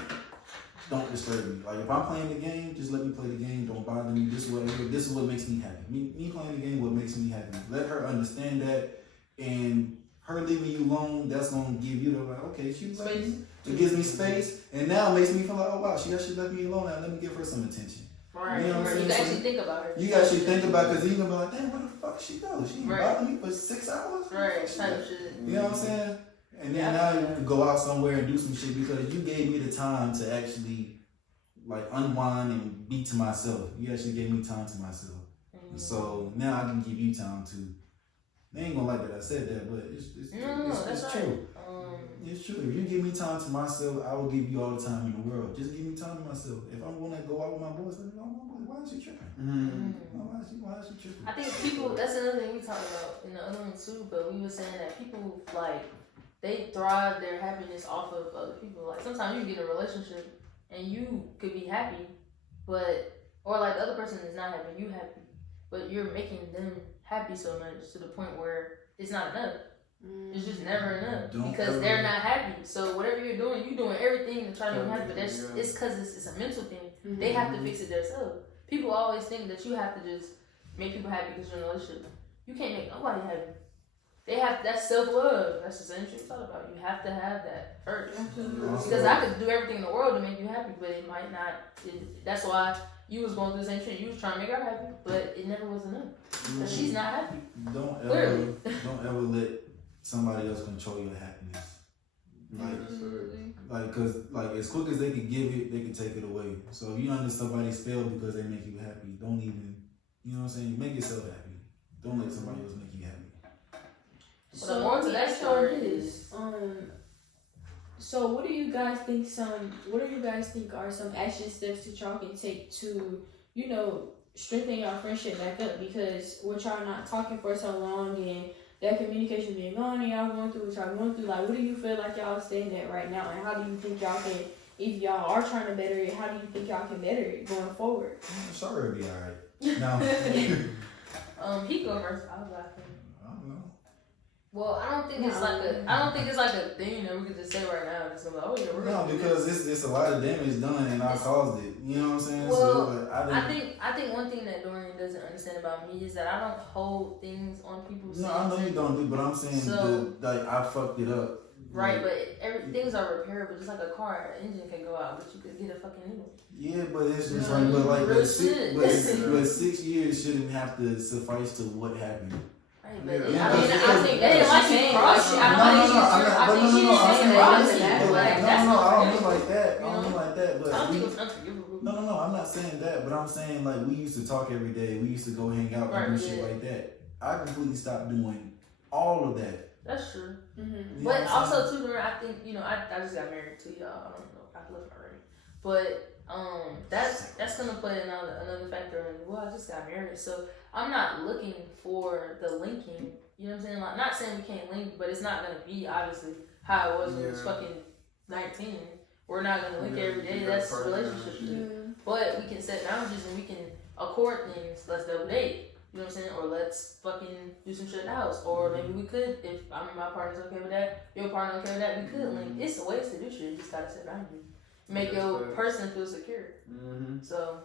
don't disturb me. Like if I'm playing the game, just let me play the game. Don't bother me. This is what makes me happy. Me playing the game, what makes me happy. Let her understand that, and her leaving you alone, that's gonna give you the like, okay, she let me. It gives me space, and now it makes me feel like, oh wow, she actually left me alone. Now let me give her some attention. Right. You know what I'm saying? You actually think about her. You actually think about it, because you're gonna be like, damn, where the fuck she go? She ain't Right. bothering me for 6 hours? Right. Type shit. You know what I'm saying? And then now you can go out somewhere and do some shit because you gave me the time to actually like unwind and be to myself. You actually gave me time to myself. Mm-hmm. So now I can give you time to. They ain't gonna like that I said that, but it's that's true. Right. It's true. If you give me time to myself, I will give you all the time in the world. Just give me time to myself. If I'm gonna go out with my boys, let me go out with my boys. Why is she tripping? Why is she tripping? I think people, that's another thing we talked about in the other one too, but we were saying that people, like, they thrive their happiness off of other people. Like, sometimes you get in a relationship and you could be happy, but, or like the other person is not happy, you happy, but you're making them happy so much to the point where it's not enough. It's just never enough because they're not happy. So whatever you're doing everything to try to make them happy. But it's because it's a mental thing. Mm-hmm. They have to fix it themselves. People always think that you have to just make people happy because you're in a relationship. You can't make nobody happy. That's self-love. That's the same shit we talked about. You have to have that first. Because I could do everything in the world to make you happy, but it might not. That's why you was going through the same shit. You was trying to make her happy, but it never was enough. Because she's not happy. Don't ever let somebody else control your happiness. Cause as quick as they can give it, they can take it away. So if you under somebody's spell because they make you happy, don't even, you know what I'm saying? Make yourself happy. Don't let somebody else make you happy. So more to that story is, so what do you guys think are some action steps that y'all can take to, strengthen your friendship back up? Because with y'all not talking for so long and that communication being gone and y'all going through what y'all going through, like what do you feel like y'all staying at right now, and how do you think y'all can, if y'all are trying to better it, how do you think y'all can better it going forward? Sorry, it'll be alright. No. He go first. I was laughing. I don't know. Well, I don't think it's like a thing that we could just say right now. Just like, oh yeah, we're no, because it's a lot of damage done and I caused it. You know what I'm saying? Well, so, I think one thing that Dorian doesn't understand about me is that I don't hold things on people's. No, I know you don't do, but I'm saying I fucked it up. Right, but things are repairable. Just like a car, an engine can go out, but you could get a fucking new one. Yeah, but it's just but 6 years shouldn't have to suffice to what happened. Right, but I think they like saying I don't mean like that. But I don't think it's unforgivable. No, I'm not saying that, but I'm saying like we used to talk every day. We used to go hang out and do shit like that. I completely stopped doing all of that. That's true. Mm-hmm. But also too, I think I just got married to y'all. I don't know, I left already. But that's gonna play another factor in. Well, I just got married, so I'm not looking for the linking. You know what I'm saying? Like, not saying we can't link, but it's not gonna be obviously how it was when it was fucking 19. We're not gonna link every day. That's relationship shit. But we can set boundaries and we can accord things. Let's double date. You know what I'm saying? Or let's fucking do some shit in the house. Or maybe we could, if my partner's okay with that, your partner okay with that, we could link. It's ways to do shit. You just gotta set boundaries. Make your person feel secure. Mm-hmm. So,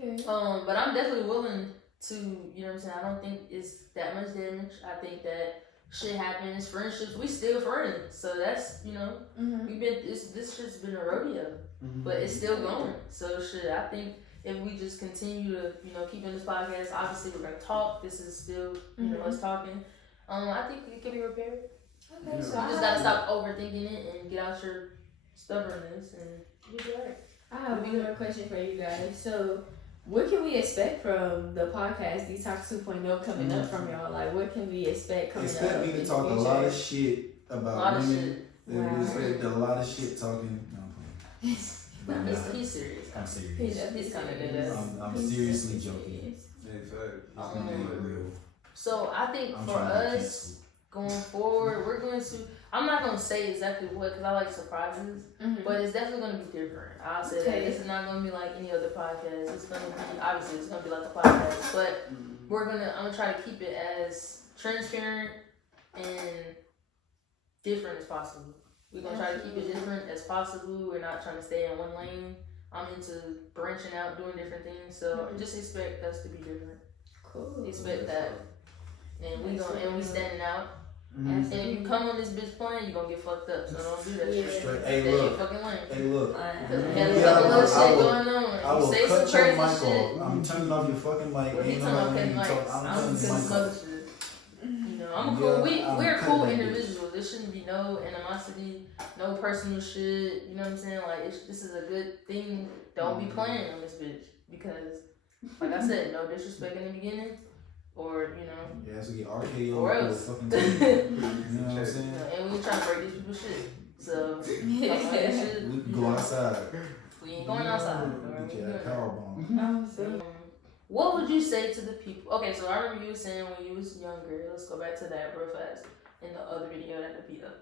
okay. But I'm definitely willing to, you know what I'm saying? I don't think it's that much damage. I think that shit happens. Friendships, we still friends. So that's, we've been, this shit's been a rodeo. Mm-hmm. But it's still going. So shit, I think if we just continue to, keep in this podcast, obviously we're gonna talk. This is still, us talking. I think it can be repaired. Okay, so you just gotta stop overthinking it and get out your stubbornness and you'll be alright. I have one more question for you guys. So, what can we expect from the podcast Detox 2.0 coming up from y'all? Like, what can we expect coming up? Expect me to talk a lot of shit about women. Wow. Expect a lot of shit talking. No, I'm playing. He's serious. I'm serious. He's kind of good. I'm seriously joking. Exactly. Real. So I think for us going forward, we're going to. I'm not gonna say exactly what because I like surprises, but it's definitely gonna be different. I'll say that this is not gonna be like any other podcast. It's gonna be obviously it's gonna be like a podcast, but I'm gonna try to keep it as transparent and different as possible. We're gonna try to keep it different as possible. We're not trying to stay in one lane. I'm into branching out, doing different things. So just expect us to be different. Cool. Expect that, and we standing out. And if you come on this bitch playing, you gonna get fucked up. So don't do that shit. Straight. Stay Hey, your look. fucking lane. Hey, look. Cause we had a couple other shit going on. I will You say some cut your crazy mic shit. off. I'm turning off your fucking mic. Well, he Ain't talking about nobody cutting even mics. talk. I'm I'm turning saying the some mic other off. shit. You know, I'm cool. I'm We're cool cutting that bitch. individuals. There shouldn't be no animosity, no personal shit. You know what I'm saying? Like this is a good thing. Don't be playing on this bitch because, like I said, no disrespect in the beginning, or you know. Yeah, so get RKO Or or else. fucking team. You know what I'm saying? And we ain't trying to break these people's shit. So We can go outside. we ain't going outside. Get you that power bomb. What would you say to the people? Okay, so I remember you saying when you was younger. Let's go back to that real fast. In the other video that I beat up,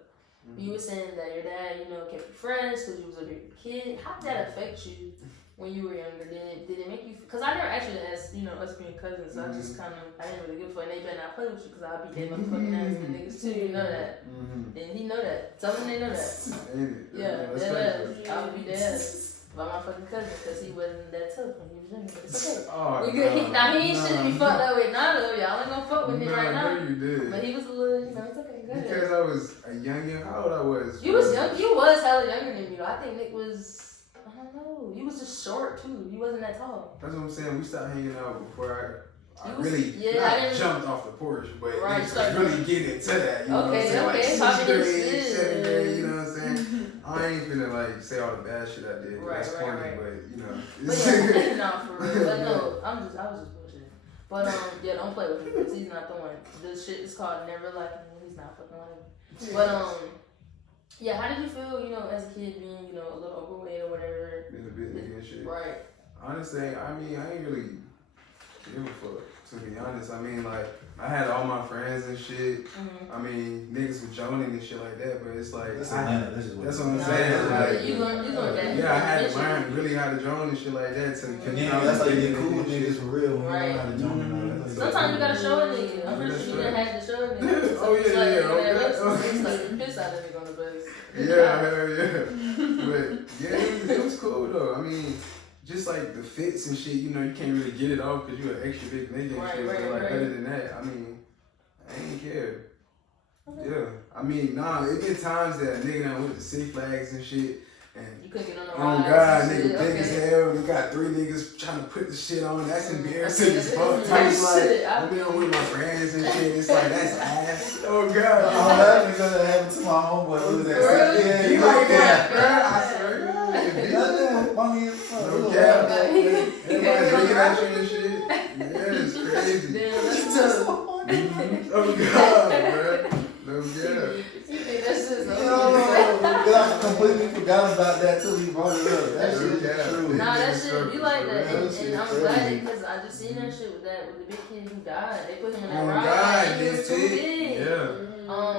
you were saying that your dad, you know, kept you fresh because you was a big kid. How did that affect you when you were younger? Did it make you? Because I never actually asked, you know, us being cousins. So I just kind of I didn't really give a fuck. And they better not play with you because I'll beat their motherfucking ass and niggas too. You know that, and he know that. Tell them they know that. Yeah, I would beat their ass. By my fucking cousin, because he wasn't that tough when he was younger. It's okay. Oh, We good. Now he ain't shit to be fucked up with. Now though, y'all ain't gonna fuck with me right now. You did. But he was a little, you know, it's okay. Go ahead. Because I was a youngin'. How old I was? You was young. You was hella younger than me. Though. I think Nick was. I don't know. You was just short too. You wasn't that tall. That's what I'm saying. We stopped hanging out before I You was- really yeah, I not didn't- jumped off the porch, but Right, it started- really get into that. You know what I'm Okay, saying? Like okay, sixth popping grade, shit. seventh grade. You know what I'm saying? I ain't finna like say all the bad shit I did. Right, That's right, corny, right. but you know. But yeah, no, for real. But no, I was just bullshitting. But yeah, don't play with him because he's not the one. This shit is called Never Liking Me. He's not fucking like me. But yeah, how did you feel? You know, as a kid being, you know, a little overweight or whatever. Been a bit nigga and shit. Right. Honestly, I mean, I ain't really give a fuck. To be honest, I mean, like, I had all my friends and shit. I mean, niggas with joning and shit like that, but it's like, That's I, Atlanta. That's just what that's it what I'm is. saying. Like, You learned that. yeah, I had to learn really how to drone and shit like that to And then that's how you get cool with niggas for real when you Right. learn how to jump and all that. That's like- Sometimes you gotta show a nigga. I'm pretty sure you didn't have to show a nigga. Oh, yeah, It's yeah, like, okay. It's like the piss out of nigga on the bus. yeah, hell yeah. But yeah, it was cool though. I mean, just like the fits and shit, you know, you can't really get it off because you're an extra big nigga and Right, shit. right, but like, right. other than that, I mean, I ain't care. Yeah, I mean, nah, it been times that a nigga done went to Six Flags and shit, and You couldn't get on the oh rides God, and nigga shit. big as Okay. hell. We got 3 niggas trying to put the shit on. That's embarrassing as fuck. That's Type like, shit. I'm in with my friends and shit. It's like that's ass. Oh Oh, God. that nigga happened to my homeboy. It was For that real? yeah, He he like like that, that. bro. I swear to God. That nigga funny as fuck. No Look, cap. Okay. Everybody's looking at you and shit. Yeah, it's crazy. Damn, that's tough. Oh God, bro. No cap. You think that shit's Yo, okay? I completely forgot about that till he brought it up. That shit Yeah. is true. Nah, that shit, you like that. That And shit I'm crazy. glad because I just seen that shit with the big kid who died. They put him in that Oh ride God, and he was that's too it. big. Yeah.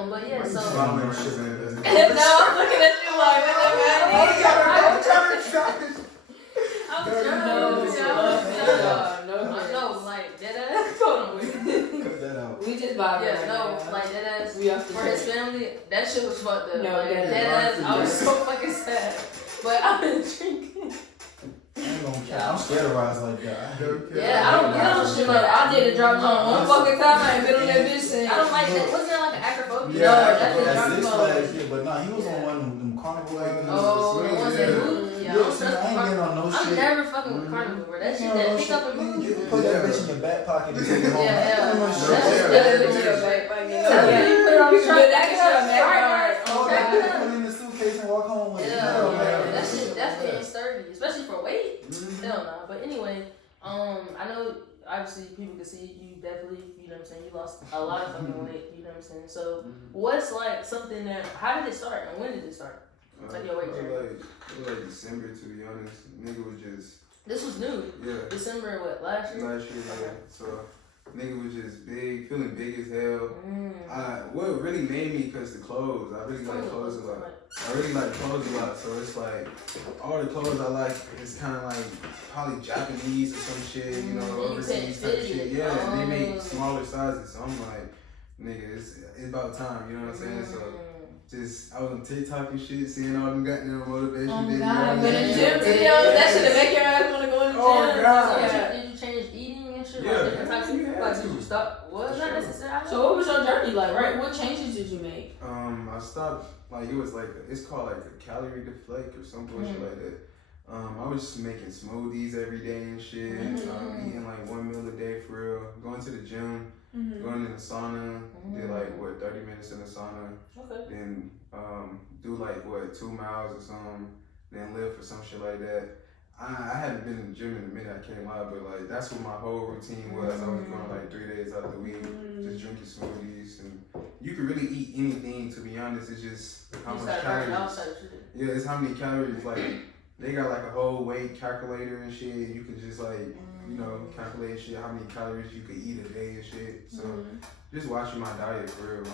But yeah, so. Slime and shit, man. Now I'm looking at you like, I'm trying to stop this. I'm No, no, like dead ass. Hold on, wait. Cut that out. we just vibing Yeah, right no, now. like dead ass. We off the For his track. family, that shit was fucked up. No, like, dead dead ass. ass. I was so fucking sad. But I've been drinking. I ain't gonna care. I'm scared of rides like that. Yeah, I don't get on shit like I did a drop zone one fucking time. I ain't been on that bitch since. I don't like that. Wasn't that like an acrophobia? Yeah, No, acrophobia. that's a That's drop Six zone. Flags shit, but nah, he was on one of them carnival like Oh, the ones that Yeah. move? Yeah, I Yeah, don't see, trust I ain't getting on no I'm shit. never fucking with carnival, bro. That shit, that pick up and move. You can put that bitch in your back pocket and take it home. Yeah, yeah. Ain't no That's shit. just Yeah. that bitch in your back. Yeah, you put it on the truck, that shit right. Oh, Okay. that bitch put it in the suitcase and walk home with it. Yeah, Hell, man. that shit definitely ain't sturdy, especially for weight. Hell no. But anyway, I know obviously people can see you definitely, you know what I'm saying, you lost a lot of fucking weight, you know what I'm saying. So what's like something that, how did it start and when did it start? Like your weight journey. It was like December, to be honest. Nigga was just, This was new. yeah. December what, last year? Last year, yeah. So Nigga was just big, feeling big as hell. What really made me, cause the clothes. I really like clothes a lot. So it's like all the clothes I like is kind of like probably Japanese or some shit, you know, overseas type shit. Yeah, and they make smaller sizes. So I'm like, nigga, it's about time. You know what I'm saying? So. Just, I was on TikTok and shit, seeing all them goddamn motivation videos. God, but in gym videos, that shit make your ass want to go in the gym. Oh, God. So did you change eating and shit? Yeah. Like different types of like, did you stop? What? Not necessarily. So what was your journey like? Right? What changes did you make? I stopped, like, it was like, it's called like a calorie deflect or some bullshit like that. I was just making smoothies every day and shit, eating like 1 meal a day for real, going to the gym, going in the sauna, did like 30 minutes in the sauna, then do like 2 miles or something, then live for some shit like that. I hadn't been in the gym in a minute, I can't lie, but like that's what my whole routine was. I was going like 3 days out of the week, just drinking smoothies, and you could really eat anything, to be honest. It's just how much calories. Yeah, it's how many calories. Like they got like a whole weight calculator and shit. You can just like calculate shit, how many calories you could eat a day and shit. So just watching my diet for real.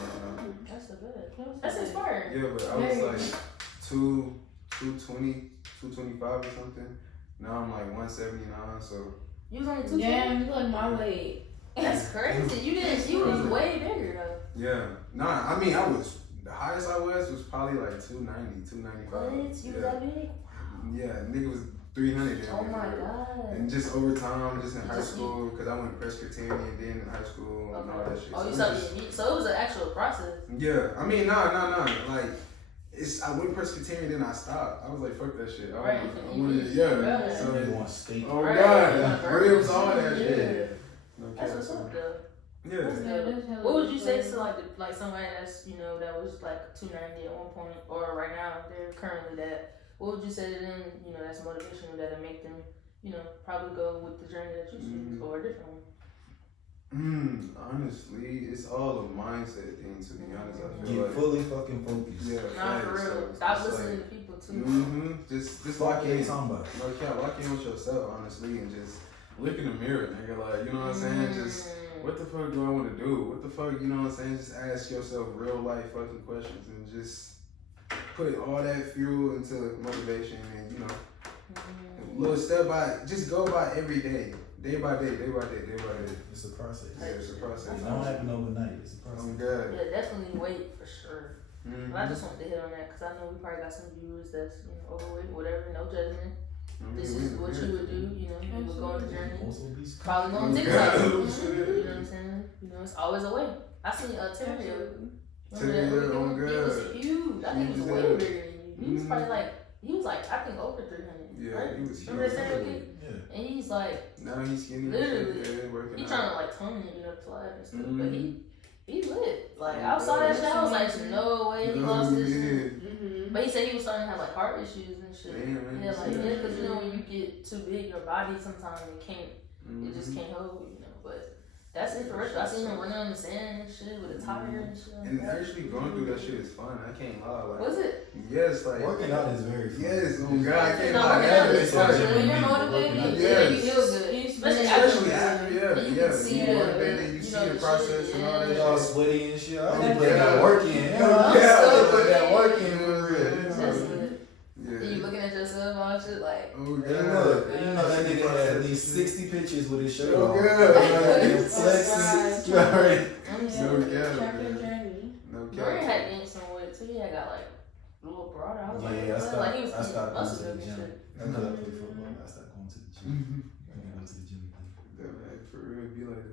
That's a good. That's inspiring. Yeah, but I was like 220, 225 or something. Now I'm like 179. So you was only 220. Damn, you like my weight. That's crazy. You was way bigger though. Yeah. Nah, I mean the highest I was probably like 290, 295. What? You was that big? Yeah, nigga was 300. Oh my god. And just over time, just in high school, because I went Presbyterian then in high school and all that shit. Oh, you saw so it was an actual process. Yeah, I mean, nah. Like, I went Presbyterian, then I stopped. I was like, fuck that shit. I wanted, yeah. So you want steak? Oh god, ribs, all that shit. That's what's up though. Yeah. What would you say to like somebody that's that was like 290 at one point, or right now they're currently that? What would you say to them? That's motivational that'll make them probably go with the journey that you choose or a different one. Honestly, it's all a mindset thing. To be honest, I feel Get fully fucking focused. Yeah. Nah, for real. Stop listening to people too. Just lock in. Somebody. No cap, lock in with yourself, honestly, and just look in the mirror, nigga. Like, you know what I'm saying? Just what the fuck do I want to do? What the fuck, you know what I'm saying? Just ask yourself real life fucking questions and just put all that fuel into motivation and little step by, just go by every day. Day by day. It's a process. Yeah, it's a process. It don't happen overnight. It's a process. I'm good. Yeah, definitely wait for sure. But I just wanted to hit on that because I know we probably got some viewers that's overweight, whatever, no judgment. This is what you would do, you would go on the journey. Probably go on TikTok. You know what I'm saying? It's always a way. I seen Terrio. Terrio, he was huge. I think he was way bigger than you. He was probably he was like, I think over 300. Yeah, right? he was huge. Remember that Terrio kid? Yeah. And he's like, now he's skinny. Literally, he trying to like tone it up to life and stuff. But he lit. Like outside that shit, I was like, no way he lost this shit. But he said he was starting to have like heart issues and shit. Because when you get too big, your body sometimes it just can't hold you. But that's inspirational. I seen him running on the sand and shit with a tire and shit. And actually going through that shit is fun. I can't lie. Like, was it? Yes, like working out is very fun. Yes, oh God, I can't lie. When you're motivated, you feel good. Especially after, you see motivated, you see the process and all that. Y'all sweaty and shit. I didn't put that work in. I put that work in for real. You looking at yourself all shit like. Oh God. Look, that nigga had at least 60 pictures with his shirt on. Oh God. Flexing. You already. No cap. Dorian had gained some weight too. He had got like a little broader. I was I stopped going to the and gym. shit. After I played football, I stopped going to the gym. I didn't go to the gym. For real, be like that.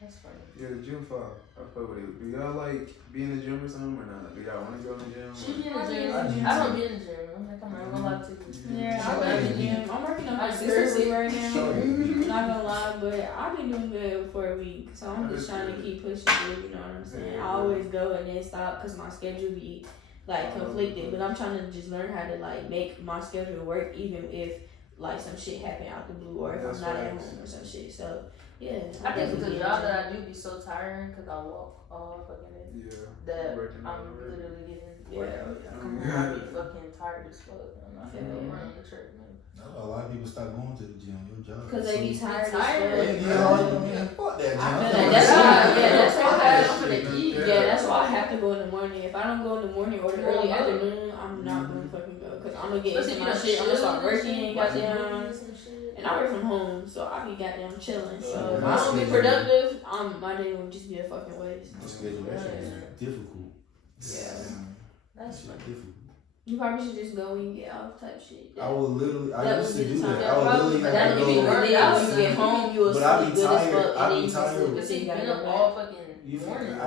That's funny. Yeah, the gym file. I fuck with it. Do y'all like be in the gym or something or not? Do y'all want to go in the gym? She be in the gym. I don't be in the gym. I'm not gonna lie to you. Yeah, I like the gym. I'm working on consistency right now. Not gonna lie, but I've been doing good for a week, so I'm just trying to keep pushing through. You know what I'm saying? I always go and then stop because my schedule be like conflicted. But I'm trying to just learn how to like make my schedule work, even if like some shit happen out the blue or if I'm not at home or some shit. So yeah, I think the job that I do be so tiring because I walk all fucking day. Yeah. That I'm literally getting I be fucking tired as fuck. I'm not feeling running the church. A lot of people stop going to the gym. Your job. Because they be tired. Fuck that morning or the early afternoon, I'm not gonna fucking go because I'm gonna get into my shit. I'm gonna start working, goddamn. And I work from home, so I be goddamn chilling. So if I don't be productive, my day will just be a fucking waste. The schedule, that shit is difficult. Yeah. That's Shit difficult. You probably should just go when you get off type shit. I would literally, I That used would to be do the time. that. I would literally But have that'll to be go. worth it. When you get home, you will But I sleep be good as tired. fuck, I and then be you can tired. sleep. But But see, you you gotta been go up back. all fucking You feel morning. me? I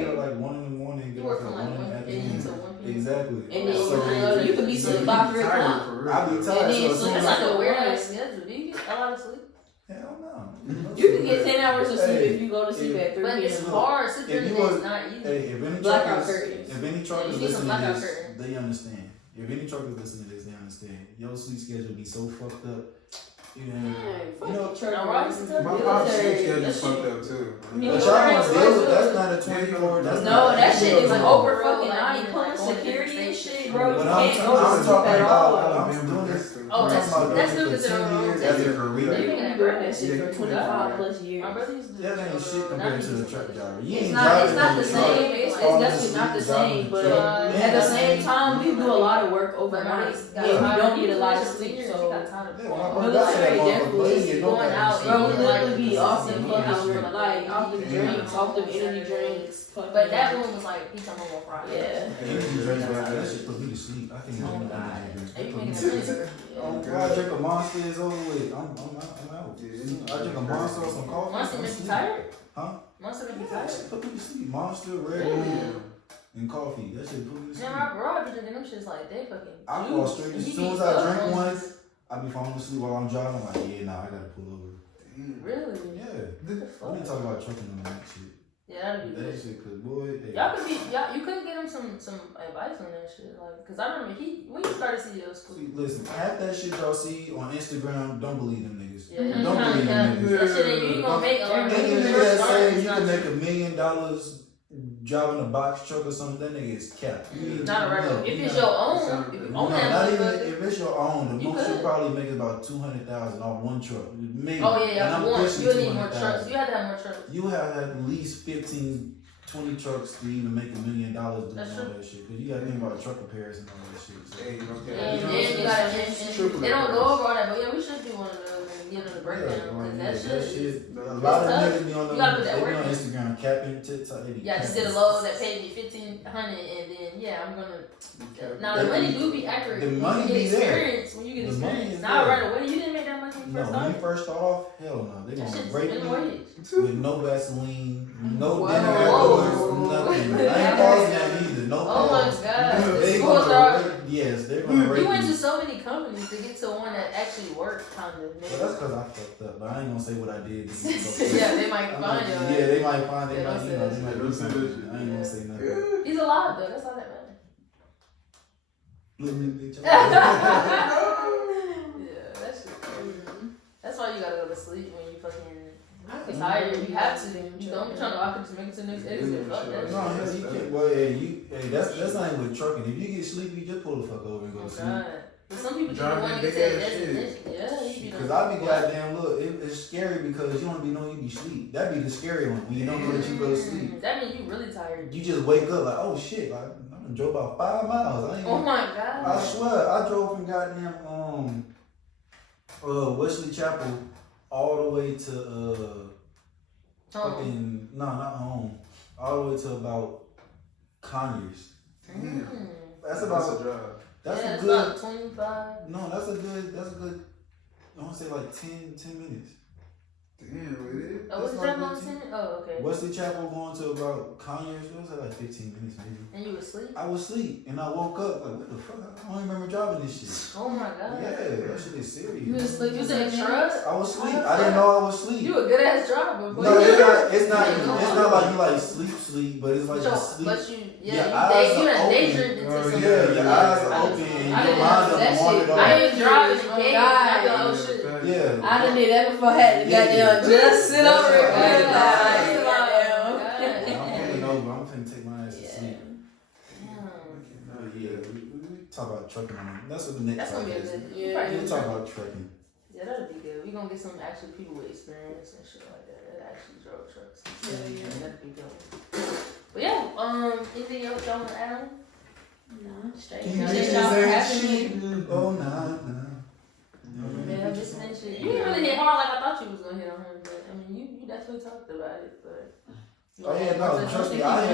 get up like 1 in the morning, get You work off from at like 1 in the 1 afternoon. a.m. to 1 p.m. Exactly. And then So, you could be So sleep you by be 3 tired o'clock. for real. I be tired. And then So as so soon That's as like I a weird Right. ass schedule. Do you get a lot of sleep? hell no. You can get 10 hours of sleep Hey, if you go to sleep at 3 But it's p.m. hard. Sit there If and you it's was- not easy. Hey, if any Blackout truckers, curtains. if any Yeah, truckers you need some listen to blackout this, curtains. they understand. If any truckers listen to this, they understand. Your sleep schedule be so fucked up. You know, Fuck you know. the church. Now, Rob, sit there. My mom's sleep Military. schedule That fucked shit- up too. Me But too. y'all Right. don't deal with that's not a 24. That's No, not, that shit is like over Bro, fucking like, night. like, Pulling like, security and shit, bro. You But can't go to I'm sleep talking at all. about. I'm doing this. Oh, I'm that's- talking about that's doing it still for 10 years considered as a a career. Yeah, You you been can doing that shit Yeah, for you 25 plus years. My brother used to do That ain't shit compared to the truck driver. You ain't It's not the driving same. the It's truck. definitely not the same. But Yeah. at the same time, we do a lot of work overnight. Yeah. And we don't get a lot of sleep. So, Yeah, when I Bro, first got military that motherfucker, definitely they get no going goddamn out sleep. we literally be Yeah. off them Yeah. fucking like off the drinks, off them energy drinks. But that one was like, he come home on Friday. Yeah. Energy drinks, man, that shit put me to sleep. I can't Oh, drink no God. energy drink. And you That put me making to a sleep. million. Oh, bro, I drink a Monster, it's over with. I'm out. Yeah. I drink a Monster or some coffee. Monster I'm make you asleep. tired? Huh? Monster make you Yeah, that tired? shit put me to sleep. Monster, Red Really? Bull, and coffee. That shit put me to sleep. Yeah, my bro, I be drinking them shits like they fucking. I juice. fall asleep And as he soon be as I up drink on one. this. I be falling asleep while I'm driving. I'm like, yeah, nah, I gotta pull over. Really? Yeah. What the We fuck? didn't talk about trucking on that shit. Yeah, that'd be That good. shit, cause boy, hey. You could get him some advice on that shit, like, cause I remember when you started CDO school. See, listen, half that shit y'all see on Instagram, don't believe them niggas. Yeah, Don't believe them niggas. That shit ain't you gonna make a lot of Any money. nigga that say you can make $1 million driving a box truck or something, that nigga is capped. Not a regular. If it's your own, if you No, own that not even motherfucker. if it's your own. The You most you could. probably make is about 200,000 off one truck, maybe. Oh And yeah, I'm one. pushing You'll need more 200,000. trucks. You have to have more trucks. You have at least 15, 20 trucks to even make $1 million doing all That's that shit. Cause you gotta think about truck repairs and all that shit. So. Hey, And okay. then you gotta mention. Triple They don't the go price. over all that, but yeah, we should do one of those and give them the breakdown. Cause that shit. A lot of tough. niggas be on You gotta put they that be work on in. Instagram capping TikTok. They be Yeah, just did a capping. load that paid me $1,500, and then yeah, I'm gonna. Now the money do be accurate. The when money you get be there. experience. When you get The money experience, is not there. right away. You didn't make that money when you No, first when you started. first start off, hell no. They That gonna shit's break minimum you wage. with no Vaseline, no Whoa. dinner afterwards, nothing. I ain't pausing that either. No Oh my pause. god. They Schools gonna are. break, yes, they're gonna break You went to you. so many companies to get to one that actually worked, kind of. But that's because I fucked up. But I ain't gonna say what I did. to get fucked up. Yeah, they might I'm find like, you. yeah, they might find. They Yeah, might, don't you know, say they that might do something. I ain't gonna say nothing. He's alive though. That's all that matters. Look at me, bitch. Yeah, that's just crazy. That's why you gotta go to sleep when you fucking tired. You have to. You don't be trying to walk just make it to the next exit. Fuck that. No, hell, you can't. Well, hey, that's not even with trucking. If you get sleepy, just pull the fuck over and go Oh to sleep. god. But some people just Driving want to get to big that ass shit. destination. Yeah, you be Cause I be goddamn look, it's scary because you don't be knowing you be sleep. That be the scary one when you don't know that you go to sleep. That means you really tired. You just wake up like, oh shit, like I done drove about 5 miles. I ain't. Oh my I god. swear, I drove from goddamn Wesley Chapel all the way to fucking not home, all the way to about Conyers. Mm. That's a about drive. that's Yeah, a it's good. about 25. No, that's a good. I want to say like 10 minutes. Damn, really? Oh, what's That's that like on 10? Oh, okay. Wesley Chapel going to about Conyers. It was like 15 minutes maybe. And you asleep? I was asleep and I woke up like, what the fuck? I don't even remember driving this shit. Oh my god. Yeah, that shit is serious. You was asleep You for was in 10 truck? minutes? I was asleep. I didn't know I was asleep. You a good ass driver, boy. No, it's not like you like sleep, but it's like you sleep. But you, Your yeah, eyes you are done open. daydreamed into Oh, something. Yeah, your eyes are I open just- and I your didn't mind know that done wandered shit. off. I ain't driving Oh, in the God. I be like, oh shit. Yeah. I done did that before I had to goddamn just sit over it. Yeah. Like, I'm pulling over. I'm finna take my ass to yeah. sleep. Damn. Oh, yeah, we talk about trucking. That's what the next That's gonna be a podcast good. is. Yeah. We talk about trucking. Yeah, that'll be good. We gonna get some actual people with experience and shit like that. That actually drove trucks. Yeah. That'd be good. But yeah, anything else y'all wanna add on? No, straight. Can you Appreciate bitches y'all for ain't having me. shit. Oh, nah. Man, this and that shit. You didn't really hit hard like I thought you was gonna hit on her, but I mean, you definitely talked about it, but. Oh yeah, no, trust me, I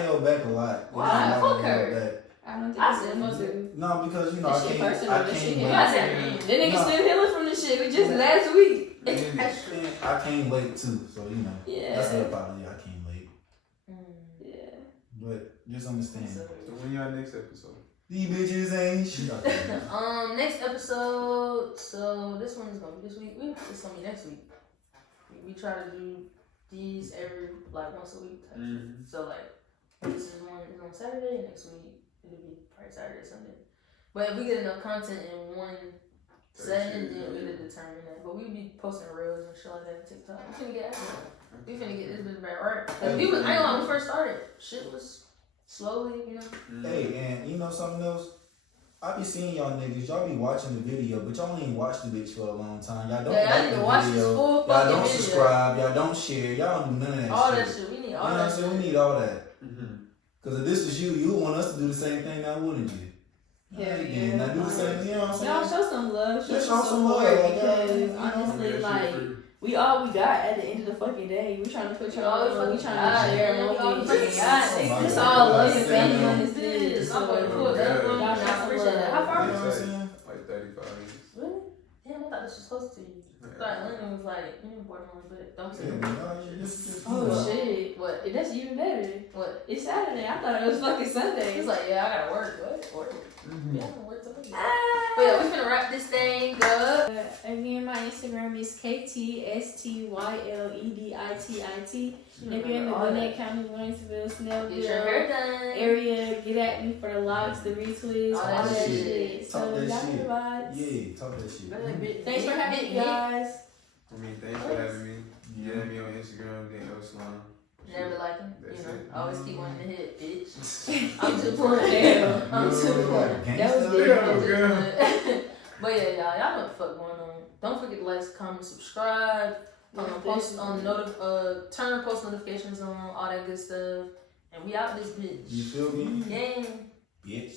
held back a lot. Why? Fuck her. I don't think I I said said fuck much. her. No, because you know That I shit can't. personal, I that shit can't hit wait. You gotta say That her nigga No. still healing from the shit. We just last week. I can't wait too. So you know, Yeah. that's the apology. I can't wait. Yeah. But just understand, So when y'all next episode? these bitches ain't shit. Next episode. So this one is gonna be this week. It's gonna be next week. We try to do these every like once a week type shit. So like this is one is on Saturday. Next week it'll be probably Saturday or Sunday. But if we get enough content in one setting, then we can determine that. But we be posting reels and shit like that on TikTok. We finna get active. We finna get this bitch back right. Cause we was, I know when we first started, shit was slowly, you know. Hey, and you know something else? I be seeing y'all niggas. Y'all be watching the video, but y'all ain't watch the bitch for a long time. Y'all don't Yeah, I like need to the watch video. this full Y'all fucking don't video. subscribe. Y'all don't share. Y'all don't do none of that All shit. that shit. We need You know all what I'm that saying? shit. We need all that. Because if this was you would want us to do the same thing now, wouldn't you? Hell Alright, yeah. then, now do the same, you know what I'm saying? Y'all show some love. Just Show show some some love, support like, because you know, honestly, like we all we got at the end of the fucking day. We trying to put y'all on. We trying to share a moment. It's all love and family on this bitch. I'm going to So, put that one. y'all I show some appreciate that. How love. far? You know what I'm saying? Like 35 minutes. Really? Damn, I thought this was close to you. I thought London was like, Baltimore, but don't say Yeah, it. man, y'all just, Oh you know. shit! What? That's even better. What? It's Saturday. I thought it was fucking Sunday. He's like, yeah, I gotta work. What? Work? Yeah, I can work tomorrow. Ah. But yeah, we finna wrap this thing up. Again, my Instagram is KTSTYLEDITIT. And if you're in the Gwinnett County, Lawrenceville, Get your Snellville hair done. area, get at me for the locks, the retwists, all that shit. Talk So that y'all shit. know the vibes. Yeah, talk that shit. Thanks for having me, guys. I mean, thanks for having me. Yeah, me on Instagram, then Oslan. Never like him. That's You know, it. always keep wanting to hit, bitch. I'm too poor. I'm too poor. That was Gangsta. But yeah, y'all know what the fuck going on. Don't forget to like, comment, subscribe, post on turn post notifications on, all that good stuff. And we out this bitch. You feel me? Gang. Bitch.